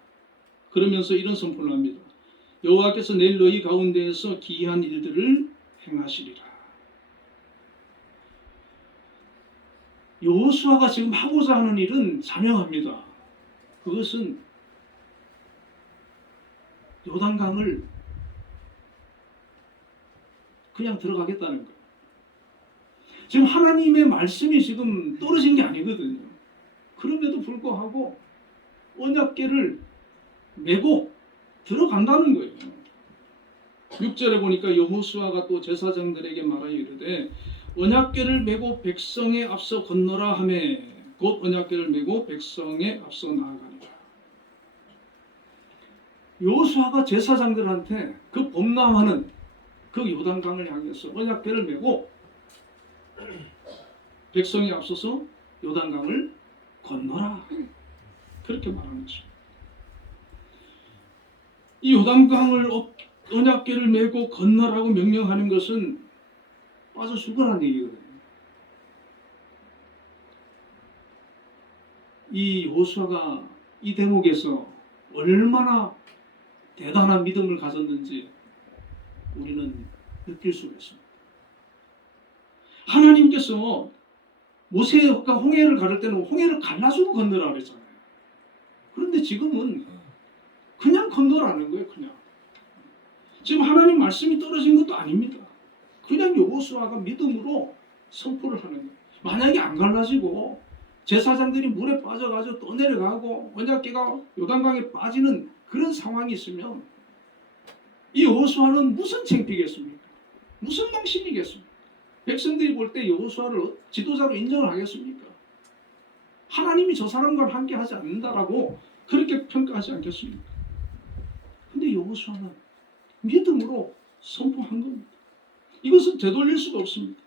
그러면서 이런 선포를 합니다. 여호와께서 내일 너희 가운데에서 기이한 일들을 행하시리라. 여호수아가 지금 하고자 하는 일은 자명합니다. 그것은 요단강을 그냥 들어가겠다는 거예요. 지금 하나님의 말씀이 지금 떨어진 게 아니거든요. 그럼에도 불구하고 언약궤를 메고 들어간다는 거예요. 6절에 보니까 여호수아가 또 제사장들에게 말하여 이르되 언약궤를 메고 백성에 앞서 건너라 하매 곧 언약궤를 메고 백성에 앞서 나아가니라. 여호수아가 제사장들한테 그 범람하는 그 요단강을 향해서 언약궤를 메고 백성에 앞서서 요단강을 건너라. 그렇게 말하는 것입니다. 이 요단강을 언약궤를 메고 건너라고 명령하는 것은 빠져 죽으라는 얘기거든요. 이 여호수아가 이 대목에서 얼마나 대단한 믿음을 가졌는지 우리는 느낄 수가 있습니다. 하나님께서 모세가 홍해를 가를 때는 홍해를 갈라주고 건너라 그랬잖아요. 그런데 지금은 그냥 건너라는 거예요. 그냥. 지금 하나님 말씀이 떨어진 것도 아닙니다. 그냥 여호수아가 믿음으로 선포를 하는 거예요. 만약에 안 갈라지고 제사장들이 물에 빠져가지고 또 내려가고 언약궤가 요단강에 빠지는 그런 상황이 있으면 이 여호수아는 무슨 창피겠습니까? 무슨 망신이겠습니까? 백성들이 볼 때 여호수아를 지도자로 인정을 하겠습니까? 하나님이 저 사람과 함께 하지 않는다라고 그렇게 평가하지 않겠습니까? 근데 여호수아는 믿음으로 선포한 겁니다. 이것은 되돌릴 수가 없습니다.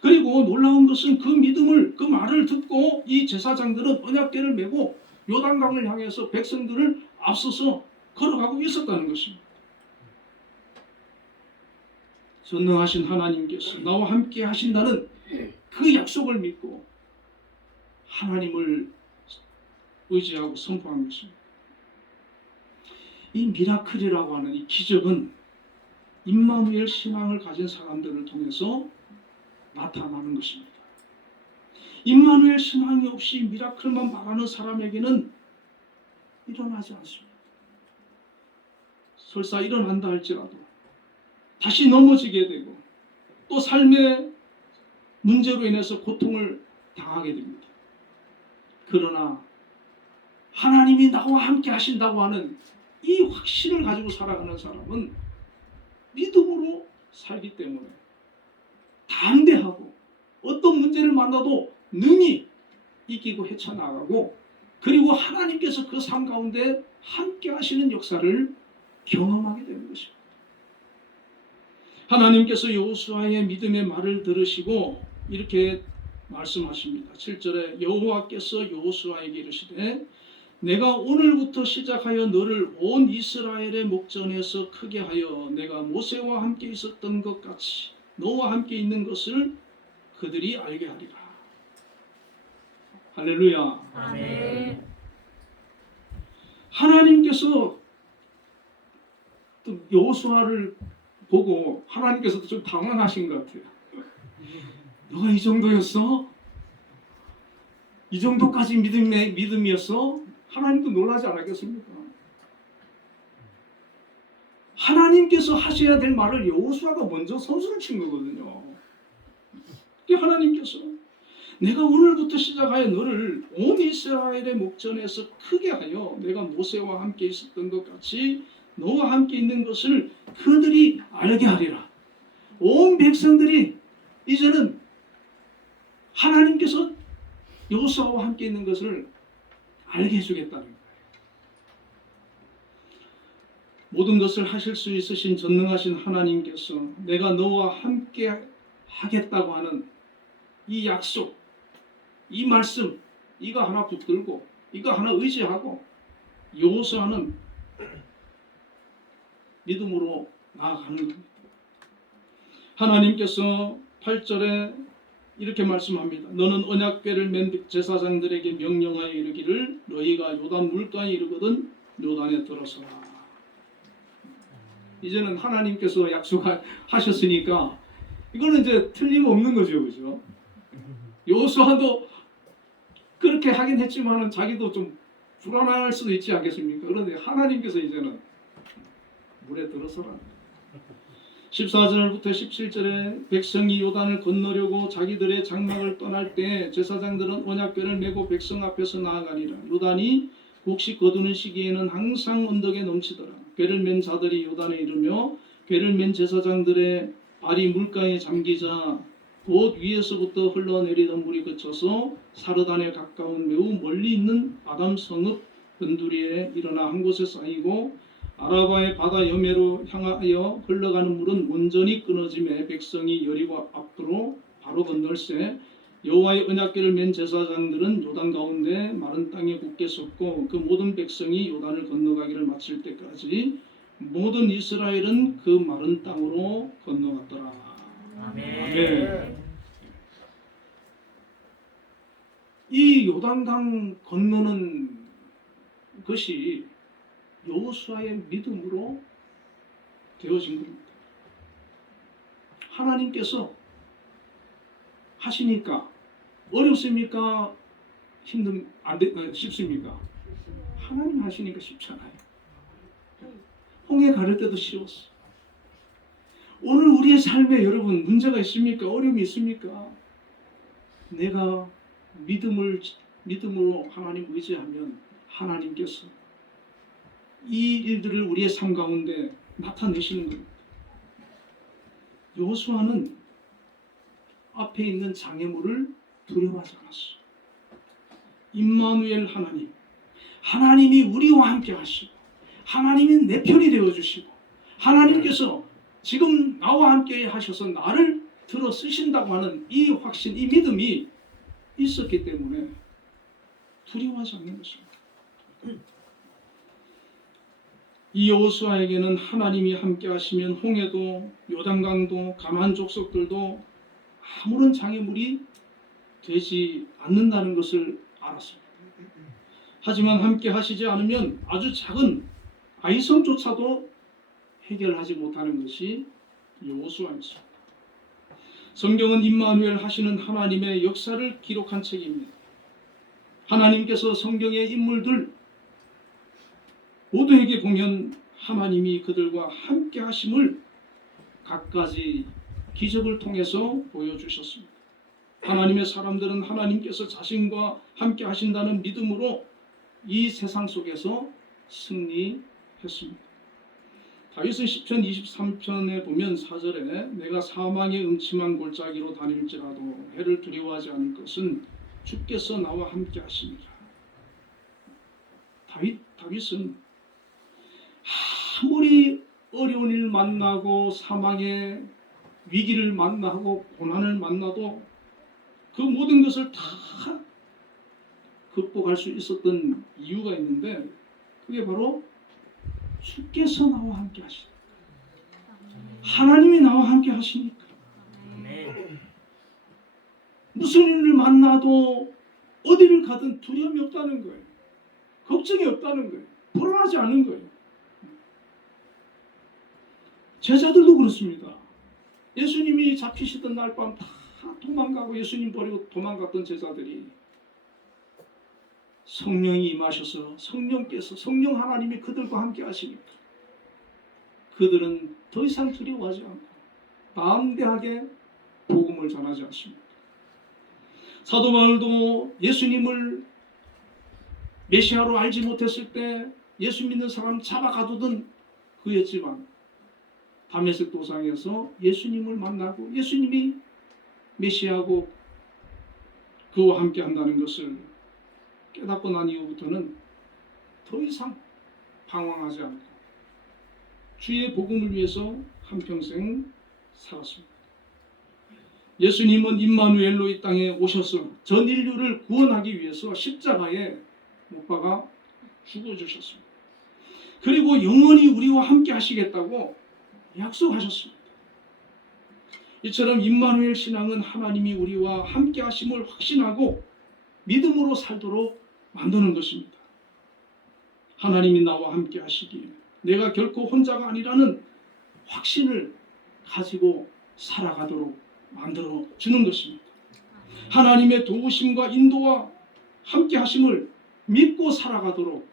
그리고 놀라운 것은 그 믿음을, 그 말을 듣고 이 제사장들은 언약궤를 메고 요단강을 향해서 백성들을 앞서서 걸어가고 있었다는 것입니다. 전능하신 하나님께서 나와 함께 하신다는 그 약속을 믿고 하나님을 의지하고 선포한 것입니다. 이 미라클이라고 하는 이 기적은 임마누엘 신앙을 가진 사람들을 통해서 나타나는 것입니다. 임마누엘 신앙이 없이 미라클만 말하는 사람에게는 일어나지 않습니다. 설사 일어난다 할지라도 다시 넘어지게 되고 또 삶의 문제로 인해서 고통을 당하게 됩니다. 그러나 하나님이 나와 함께 하신다고 하는 이 확신을 가지고 살아가는 사람은 믿음으로 살기 때문에 담대하고 어떤 문제를 만나도 능히 이기고 헤쳐나가고 그리고 하나님께서 그 삶 가운데 함께 하시는 역사를 경험하게 되는 것입니다. 하나님께서 여호수아의 믿음의 말을 들으시고 이렇게 말씀하십니다. 7절에 여호와께서 여호수아에게 이르시되 내가 오늘부터 시작하여 너를 온 이스라엘의 목전에서 크게 하여 내가 모세와 함께 있었던 것 같이 너와 함께 있는 것을 그들이 알게 하리라. 할렐루야. 아멘. 하나님께서 또 여호수아를 보고 하나님께서도 좀 당황하신 것 같아요. 너가 이 정도였어? 이 정도까지 믿음이었어? 하나님도 놀라지 않았겠습니까? 하나님께서 하셔야 될 말을 여호수아가 먼저 선수를 친 거거든요. 하나님께서 내가 오늘부터 시작하여 너를 온 이스라엘의 목전에서 크게 하여 내가 모세와 함께 있었던 것 같이 너와 함께 있는 것을 그들이 알게 하리라. 온 백성들이 이제는 하나님께서 여호수아와 함께 있는 것을 알게 해주겠다는 거예요. 모든 것을 하실 수 있으신 전능하신 하나님께서 내가 너와 함께 하겠다고 하는 이 약속, 이 말씀, 이거 하나 붙들고 이거 하나 의지하고 여호수아는 믿음으로 나아가는 겁니다. 하나님께서 8절에 이렇게 말씀합니다. 너는 언약궤를 맨 제사장들에게 명령하여 이르기를 너희가 요단 물가에 이르거든 요단에 들어서라. 이제는 하나님께서 약속하셨으니까 이거는 이제 틀림없는 거죠, 그죠? 여호수아도 그렇게 하긴 했지만은 자기도 좀 불안할 수도 있지 않겠습니까? 그런데 하나님께서 이제는 물에 들어서라. 14절부터 17절에 백성이 요단을 건너려고 자기들의 장막을 떠날 때 제사장들은 언약궤를 메고 백성 앞에서 나아가니라. 요단이 곡식 거두는 시기에는 항상 언덕에 넘치더라. 궤를 맨 자들이 요단에 이르며 궤를 맨 제사장들의 발이 물가에 잠기자 곧 위에서부터 흘러내리던 물이 그쳐서 사르단에 가까운 매우 멀리 있는 아담 성읍 근두리에 일어나 한 곳에 쌓이고 아라바의 바다 여매로 향하여 흘러가는 물은 온전히 끊어짐에 백성이 여리고 앞으로 바로 건널세 여호와의 언약궤를 맨 제사장들은 요단 가운데 마른 땅에 굳게 섰고 그 모든 백성이 요단을 건너가기를 마칠 때까지 모든 이스라엘은 그 마른 땅으로 건너갔더라. 아멘. 이 요단강 건너는 것이 여호수아의 믿음으로 되어진 겁니다. 하나님께서 하시니까 어렵습니까? 쉽습니까? 하나님 하시니까 쉽잖아요. 홍해 가를 때도 쉬웠어. 오늘 우리의 삶에 여러분 문제가 있습니까? 어려움이 있습니까? 내가 믿음으로 하나님 의지하면 하나님께서 이 일들을 우리의 삶 가운데 나타내시는 겁니다. 여호수아는 앞에 있는 장애물을 두려워하지 않았어요. 임마누엘 하나님, 하나님이 우리와 함께 하시고 하나님이 내 편이 되어주시고 하나님께서 지금 나와 함께 하셔서 나를 들어 쓰신다고 하는 이 확신, 이 믿음이 있었기 때문에 두려워하지 않는 것입니다. 이 여호수아에게는 하나님이 함께 하시면 홍해도 요단강도 가나안 족속들도 아무런 장애물이 되지 않는다는 것을 알았습니다. 하지만 함께 하시지 않으면 아주 작은 아이성조차도 해결하지 못하는 것이 여호수아였습니다. 성경은 임마누엘 하시는 하나님의 역사를 기록한 책입니다. 하나님께서 성경의 인물들 모두에게 보면 하나님이 그들과 함께 하심을 갖가지 기적을 통해서 보여주셨습니다. 하나님의 사람들은 하나님께서 자신과 함께 하신다는 믿음으로 이 세상 속에서 승리했습니다. 다윗은 시편 23편에 보면 4절에 내가 사망의 음침한 골짜기로 다닐지라도 해를 두려워하지 않을 것은 주께서 나와 함께 하시니라. 다윗은 아무리 어려운 일 만나고 사망의 위기를 만나고 고난을 만나도 그 모든 것을 다 극복할 수 있었던 이유가 있는데 그게 바로 주께서 나와 함께 하시니까, 하나님이 나와 함께 하시니까 무슨 일을 만나도 어디를 가든 두려움이 없다는 거예요. 걱정이 없다는 거예요. 불안하지 않은 거예요. 제자들도 그렇습니다. 예수님이 잡히시던 날 밤 다 도망가고 예수님 버리고 도망갔던 제자들이 성령이 임하셔서 성령 하나님이 그들과 함께 하시니까 그들은 더 이상 두려워하지 않고 담대하게 복음을 전하지 않습니다. 사도 바울도 예수님을 메시아로 알지 못했을 때 예수 믿는 사람 잡아가두던 그였지만 다메섹 도상에서 예수님을 만나고 예수님이 메시아고 그와 함께 한다는 것을 깨닫고 난 이후부터는 더 이상 방황하지 않고 주의 복음을 위해서 한평생 살았습니다. 예수님은 임마누엘로 이 땅에 오셔서 전 인류를 구원하기 위해서 십자가에 못 박아 죽어주셨습니다. 그리고 영원히 우리와 함께 하시겠다고 약속하셨습니다. 이처럼 임마누엘 신앙은 하나님이 우리와 함께 하심을 확신하고 믿음으로 살도록 만드는 것입니다. 하나님이 나와 함께 하시기에 내가 결코 혼자가 아니라는 확신을 가지고 살아가도록 만들어 주는 것입니다. 하나님의 도우심과 인도와 함께 하심을 믿고 살아가도록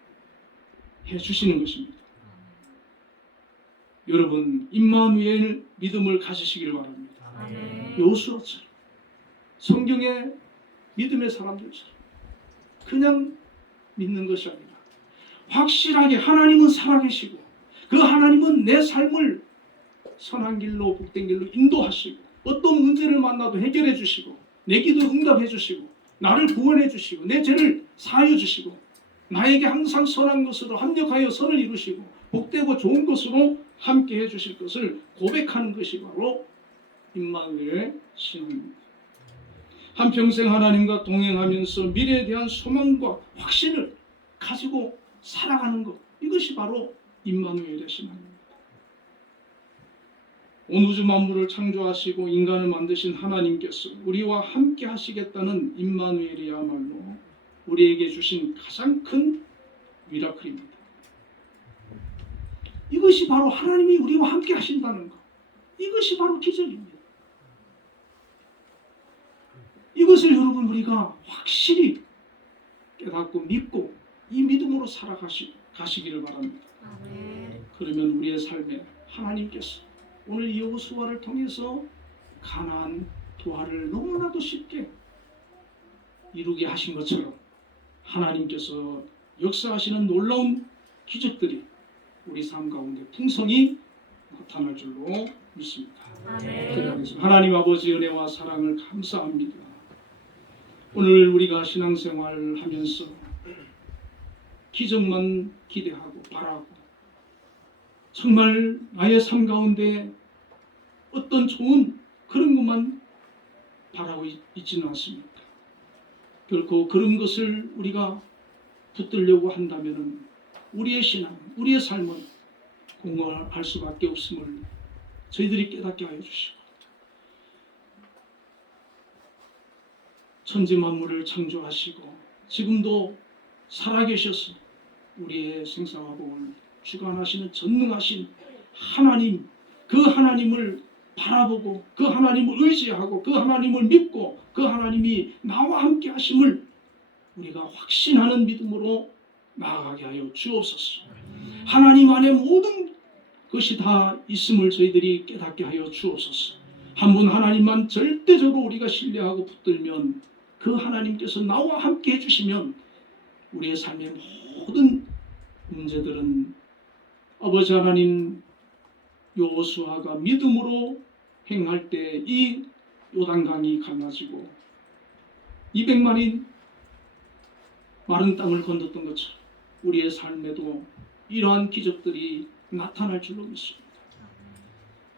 해주시는 것입니다. 여러분 임마누엘 믿음을 가지시길 바랍니다. 여호수아처럼 성경의 믿음의 사람들처럼 그냥 믿는 것이 아니라 확실하게 하나님은 살아계시고 그 하나님은 내 삶을 선한 길로 복된 길로 인도하시고 어떤 문제를 만나도 해결해 주시고 내 기도 응답해 주시고 나를 구원해 주시고 내 죄를 사하여 주시고 나에게 항상 선한 것으로 합력하여 선을 이루시고 복되고 좋은 것으로 함께 해 주실 것을 고백하는 것이 바로 임마누엘의 신앙입니다. 한평생 하나님과 동행하면서 미래에 대한 소망과 확신을 가지고 살아가는 것, 이것이 바로 임마누엘의 신앙입니다. 온 우주 만물을 창조하시고 인간을 만드신 하나님께서 우리와 함께 하시겠다는 임마누엘이야말로 우리에게 주신 가장 큰 미라클입니다. 이것이 바로 하나님이 우리와 함께 하신다는 것, 이것이 바로 기적입니다. 이것을 여러분 우리가 확실히 깨닫고 믿고 이 믿음으로 살아가시기를 바랍니다. 그러면 우리의 삶에 하나님께서 오늘 여호수아를 통해서 가나안 도하를 너무나도 쉽게 이루게 하신 것처럼 하나님께서 역사하시는 놀라운 기적들이 우리 삶 가운데 풍성히 나타날 줄로 믿습니다. 기도하겠습니다. 하나님 아버지 은혜와 사랑을 감사합니다. 오늘 우리가 신앙생활을 하면서 기적만 기대하고 바라고 정말 나의 삶 가운데 어떤 좋은 그런 것만 바라고 있지는 않습니다. 결코 그런 것을 우리가 붙들려고 한다면 우리의 신앙, 우리의 삶은 공허할 수밖에 없음을 저희들이 깨닫게 하여 주시고 천지 만물을 창조하시고 지금도 살아계셔서 우리의 생사화복을 주관하시는 전능하신 하나님, 그 하나님을 바라보고 그 하나님을 의지하고 그 하나님을 믿고 그 하나님이 나와 함께 하심을 우리가 확신하는 믿음으로 나아가게 하여 주옵소서. 하나님 안에 모든 것이 다 있음을 저희들이 깨닫게 하여 주옵소서. 한 분 하나님만 절대적으로 우리가 신뢰하고 붙들면 그 하나님께서 나와 함께 해주시면 우리의 삶의 모든 문제들은 아버지 하나님 여호수아가 믿음으로 행할 때 이 요단강이 갈라지고 200만이 마른 땅을 건넜던 것처럼 우리의 삶에도 이러한 기적들이 나타날 줄로 믿습니다.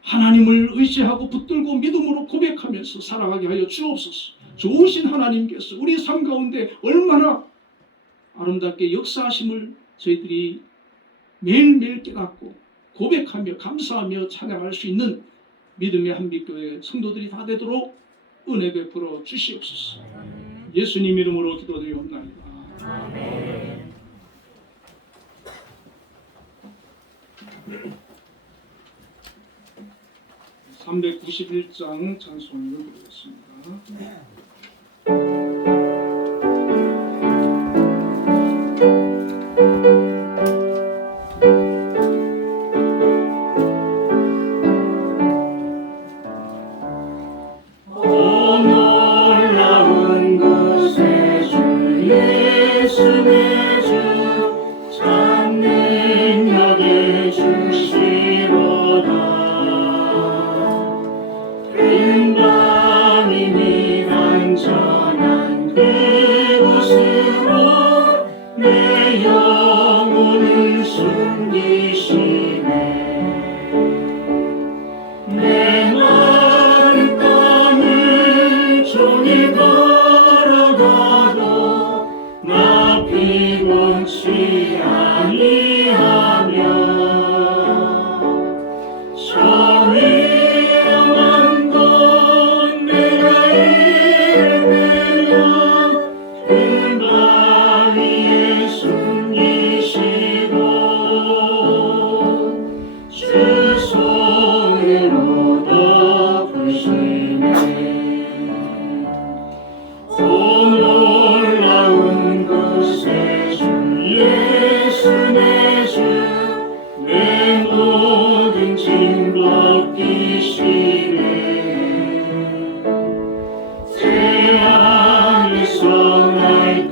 하나님을 의지하고 붙들고 믿음으로 고백하면서 살아가게 하여 주옵소서. 좋으신 하나님께서 우리 삶 가운데 얼마나 아름답게 역사하심을 저희들이 매일매일 깨닫고 고백하며 감사하며 찬양할 수 있는 믿음의 한빛교회 성도들이 다 되도록 은혜 베풀어 주시옵소서. 예수님 이름으로 기도드리옵나이다. 아멘. 391장 찬송을 부르겠습니다. 놀라운 곳에 주 예수 내 주 찾는 여기 주시로다. 금방이니 안전한 그곳으로 내 영혼을 숨기시네. 내 마른 땅을 종일 걸어가도 나 피곤치 아니하며 저 위험한 곳 내가 이르면 금방 위에 숨기시고 주 손으로 덮으시네. 오 놀라운 곳에 주 예수 내 주 내 모든 짐 벗기시네. 제 안에서 날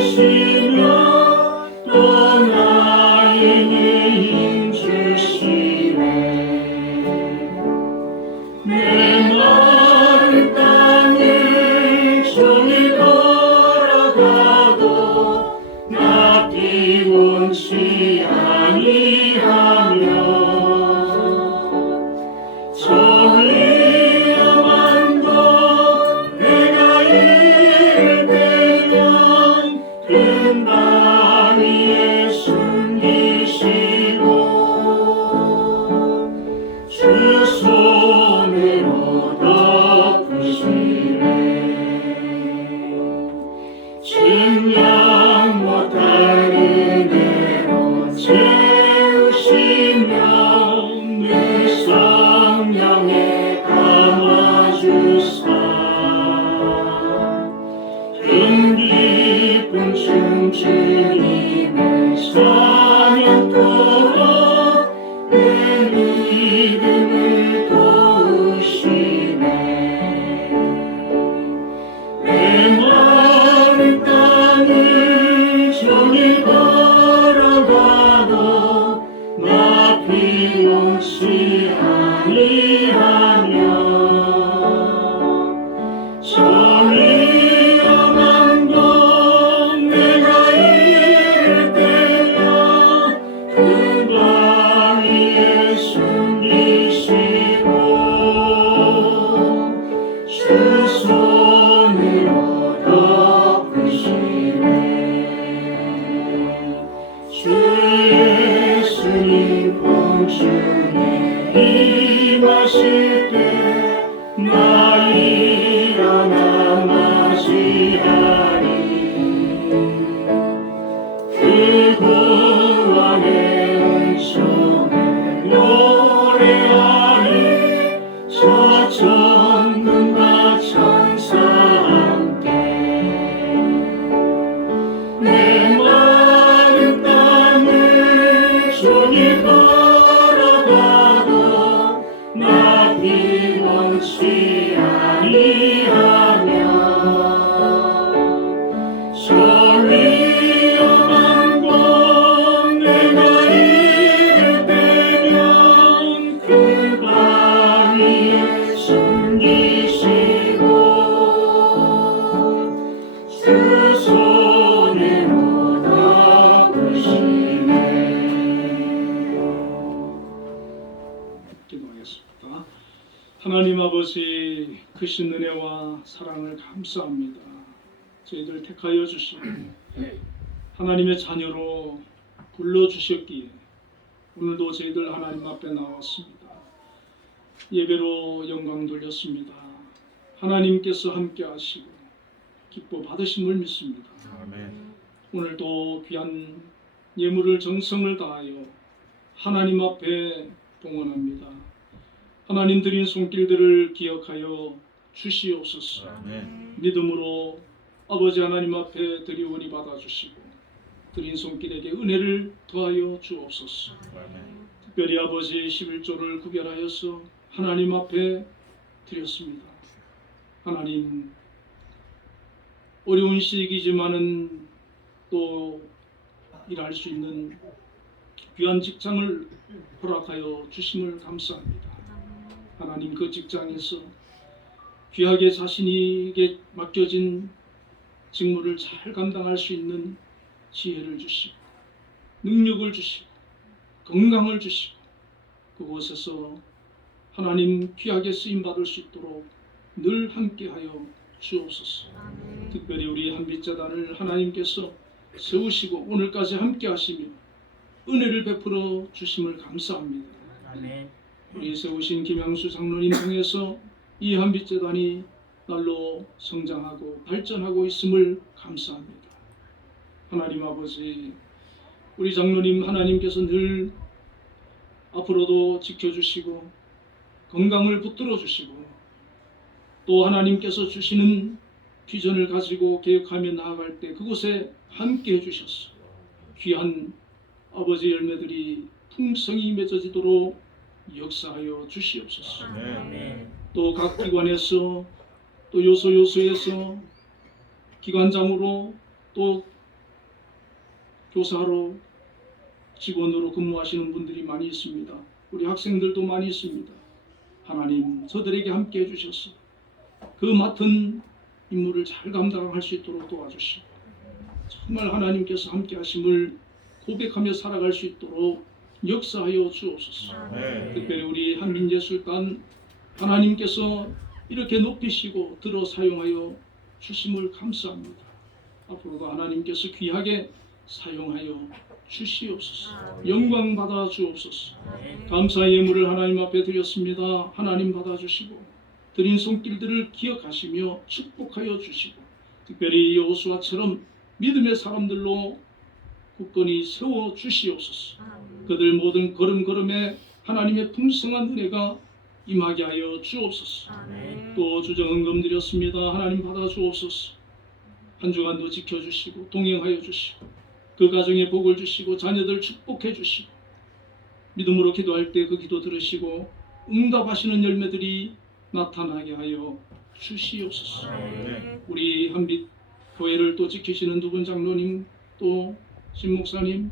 끌어올리시며 또 나에게 힘 주시네. 내 마른 땅에 영원한 맞이하리. 그 구원의 은총을 노래하리. 저 천군과 천사 함께 내 마른 땅을 종일 걸어가도 나 피곤치 아니하며 저 위험한 곳 내가 이를 때면 그 바위에 숨기시고 주 손으로 덮으시네. 기도하겠습니다. 하나님 아버지, 크신 은혜와 사랑을 감사합니다. 저희들 택하여 주시고 하나님의 자녀로 불러주셨기에 오늘도 저희들 하나님 앞에 나왔습니다. 예배로 영광 돌렸습니다. 하나님께서 함께 하시고 기뻐 받으심을 믿습니다. 오늘도 귀한 예물을 정성을 다하여 하나님 앞에 봉헌합니다. 하나님 드린 손길들을 기억하여 주시옵소서. 믿음으로 아버지 하나님 앞에 드리오니 받아주시고 드린 손길에게 은혜를 더하여 주옵소서. 특별히 아버지 11조를 구별하여서 하나님 앞에 드렸습니다. 하나님, 어려운 시기지만은 또 일할 수 있는 귀한 직장을 허락하여 주심을 감사합니다. 하나님, 그 직장에서 귀하게 자신에게 맡겨진 직무를 잘 감당할 수 있는 지혜를 주시고 능력을 주시고 건강을 주시고 그곳에서 하나님 귀하게 쓰임받을 수 있도록 늘 함께하여 주옵소서. 특별히 우리 한빛재단을 하나님께서 세우시고 오늘까지 함께하시며 은혜를 베풀어 주심을 감사합니다. 우리 세우신 김양수 장로님 통해서 이 한빛재단이 날로 성장하고 발전하고 있음을 감사합니다. 하나님 아버지, 우리 장로님 하나님께서 늘 앞으로도 지켜주시고 건강을 붙들어 주시고 또 하나님께서 주시는 비전을 가지고 계획하며 나아갈 때 그곳에 함께 해주셔서 귀한 아버지 열매들이 풍성히 맺어지도록 역사하여 주시옵소서. 또 각 기관에서 또 요소에서 기관장으로 또 교사로 직원으로 근무하시는 분들이 많이 있습니다. 우리 학생들도 많이 있습니다. 하나님, 저들에게 함께 해주셔서 그 맡은 임무를 잘 감당할 수 있도록 도와주시고 정말 하나님께서 함께 하심을 고백하며 살아갈 수 있도록 역사하여 주옵소서. 특별히 우리 한민예술단 하나님께서 이렇게 높이시고 들어 사용하여 주심을 감사합니다. 앞으로도 하나님께서 귀하게 사용하여 주시옵소서. 영광 받아 주옵소서. 감사의 예물을 하나님 앞에 드렸습니다. 하나님 받아 주시고 드린 손길들을 기억하시며 축복하여 주시고 특별히 여호수아처럼 믿음의 사람들로 굳건히 세워 주시옵소서. 그들 모든 걸음걸음에 하나님의 풍성한 은혜가 임하게 하여 주옵소서. 또 주정헌금 드렸습니다. 하나님 받아 주옵소서. 한 주간도 지켜주시고 동행하여 주시고 그 가정에 복을 주시고 자녀들 축복해 주시고 믿음으로 기도할 때 그 기도 들으시고 응답하시는 열매들이 나타나게 하여 주시옵소서. 우리 한빛 교회를 또 지키시는 두 분 장로님 또 신목사님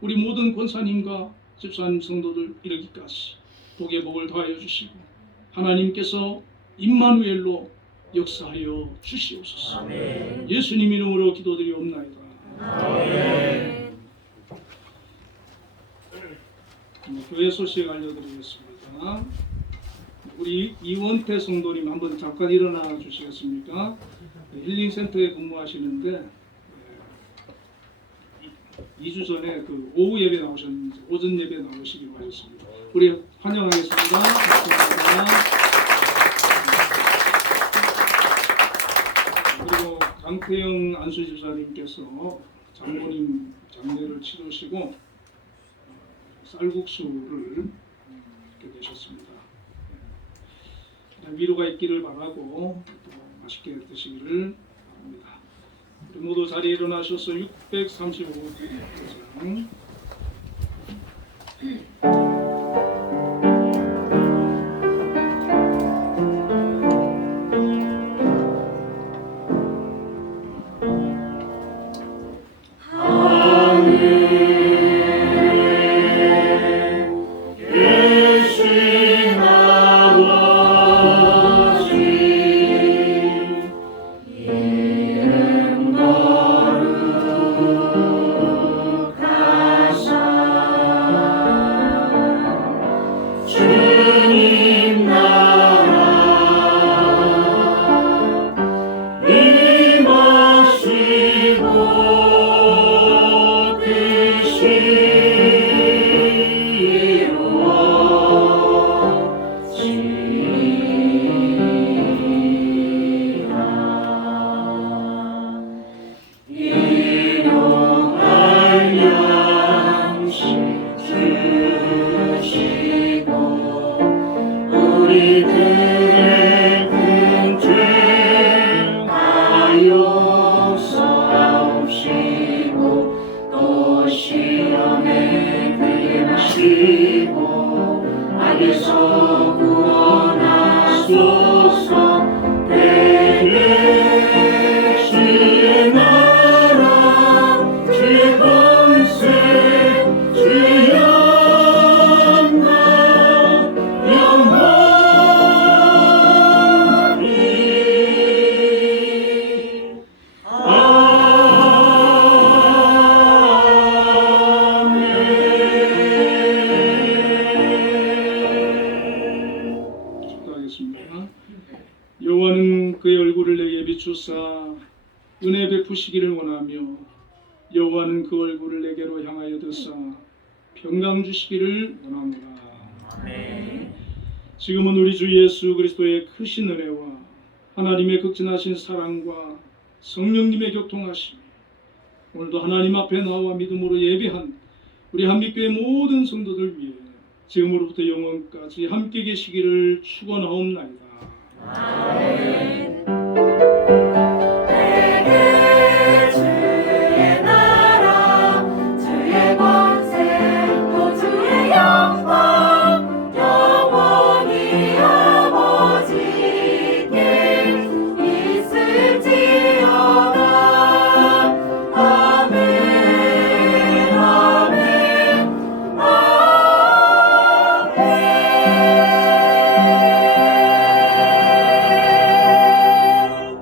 우리 모든 권사님과 집사님 성도들 이르기까지 복의 복을 더하여 주시고 하나님께서 임마누엘로 역사하여 주시옵소서. 예수님 이름으로 기도드리옵나이다. 교회 소식 알려드리겠습니다. 우리 이원태 성도님 한번 잠깐 일어나 주시겠습니까? 힐링센터에 근무하시는데 2주 전에 그 오후 예배 나오셨는데 오전 예배 나오시기로 하셨습니다. 우리 환영하겠습니다. 감사합니다. 황태영 안수집사님께서 장모님 장례를 치르시고 쌀국수를 이렇게 내셨습니다. 위로가 있기를 바라고 또 맛있게 드시기를 바랍니다. 우리 모두 자리에 일어나셔서 635장 악에서 구원하소서. 주의 나라 주의 권세 주의 영광 영원히 기도하겠습니다. 여호와는 그의 얼굴을 내게 비추사 은혜 베푸시기를 원하며 여호와는 그 얼굴을 내게로 향하여 드사 평강 주시기를 원하노라. 지금은 우리 주 예수 그리스도의 크신 은혜와 하나님의 극진하신 사랑과 성령님의 교통하심, 오늘도 하나님 앞에 나와 믿음으로 예배한 우리 한빛교회 모든 성도들 위해 지금으로부터 영원까지 함께 계시기를 축원하옵나이다.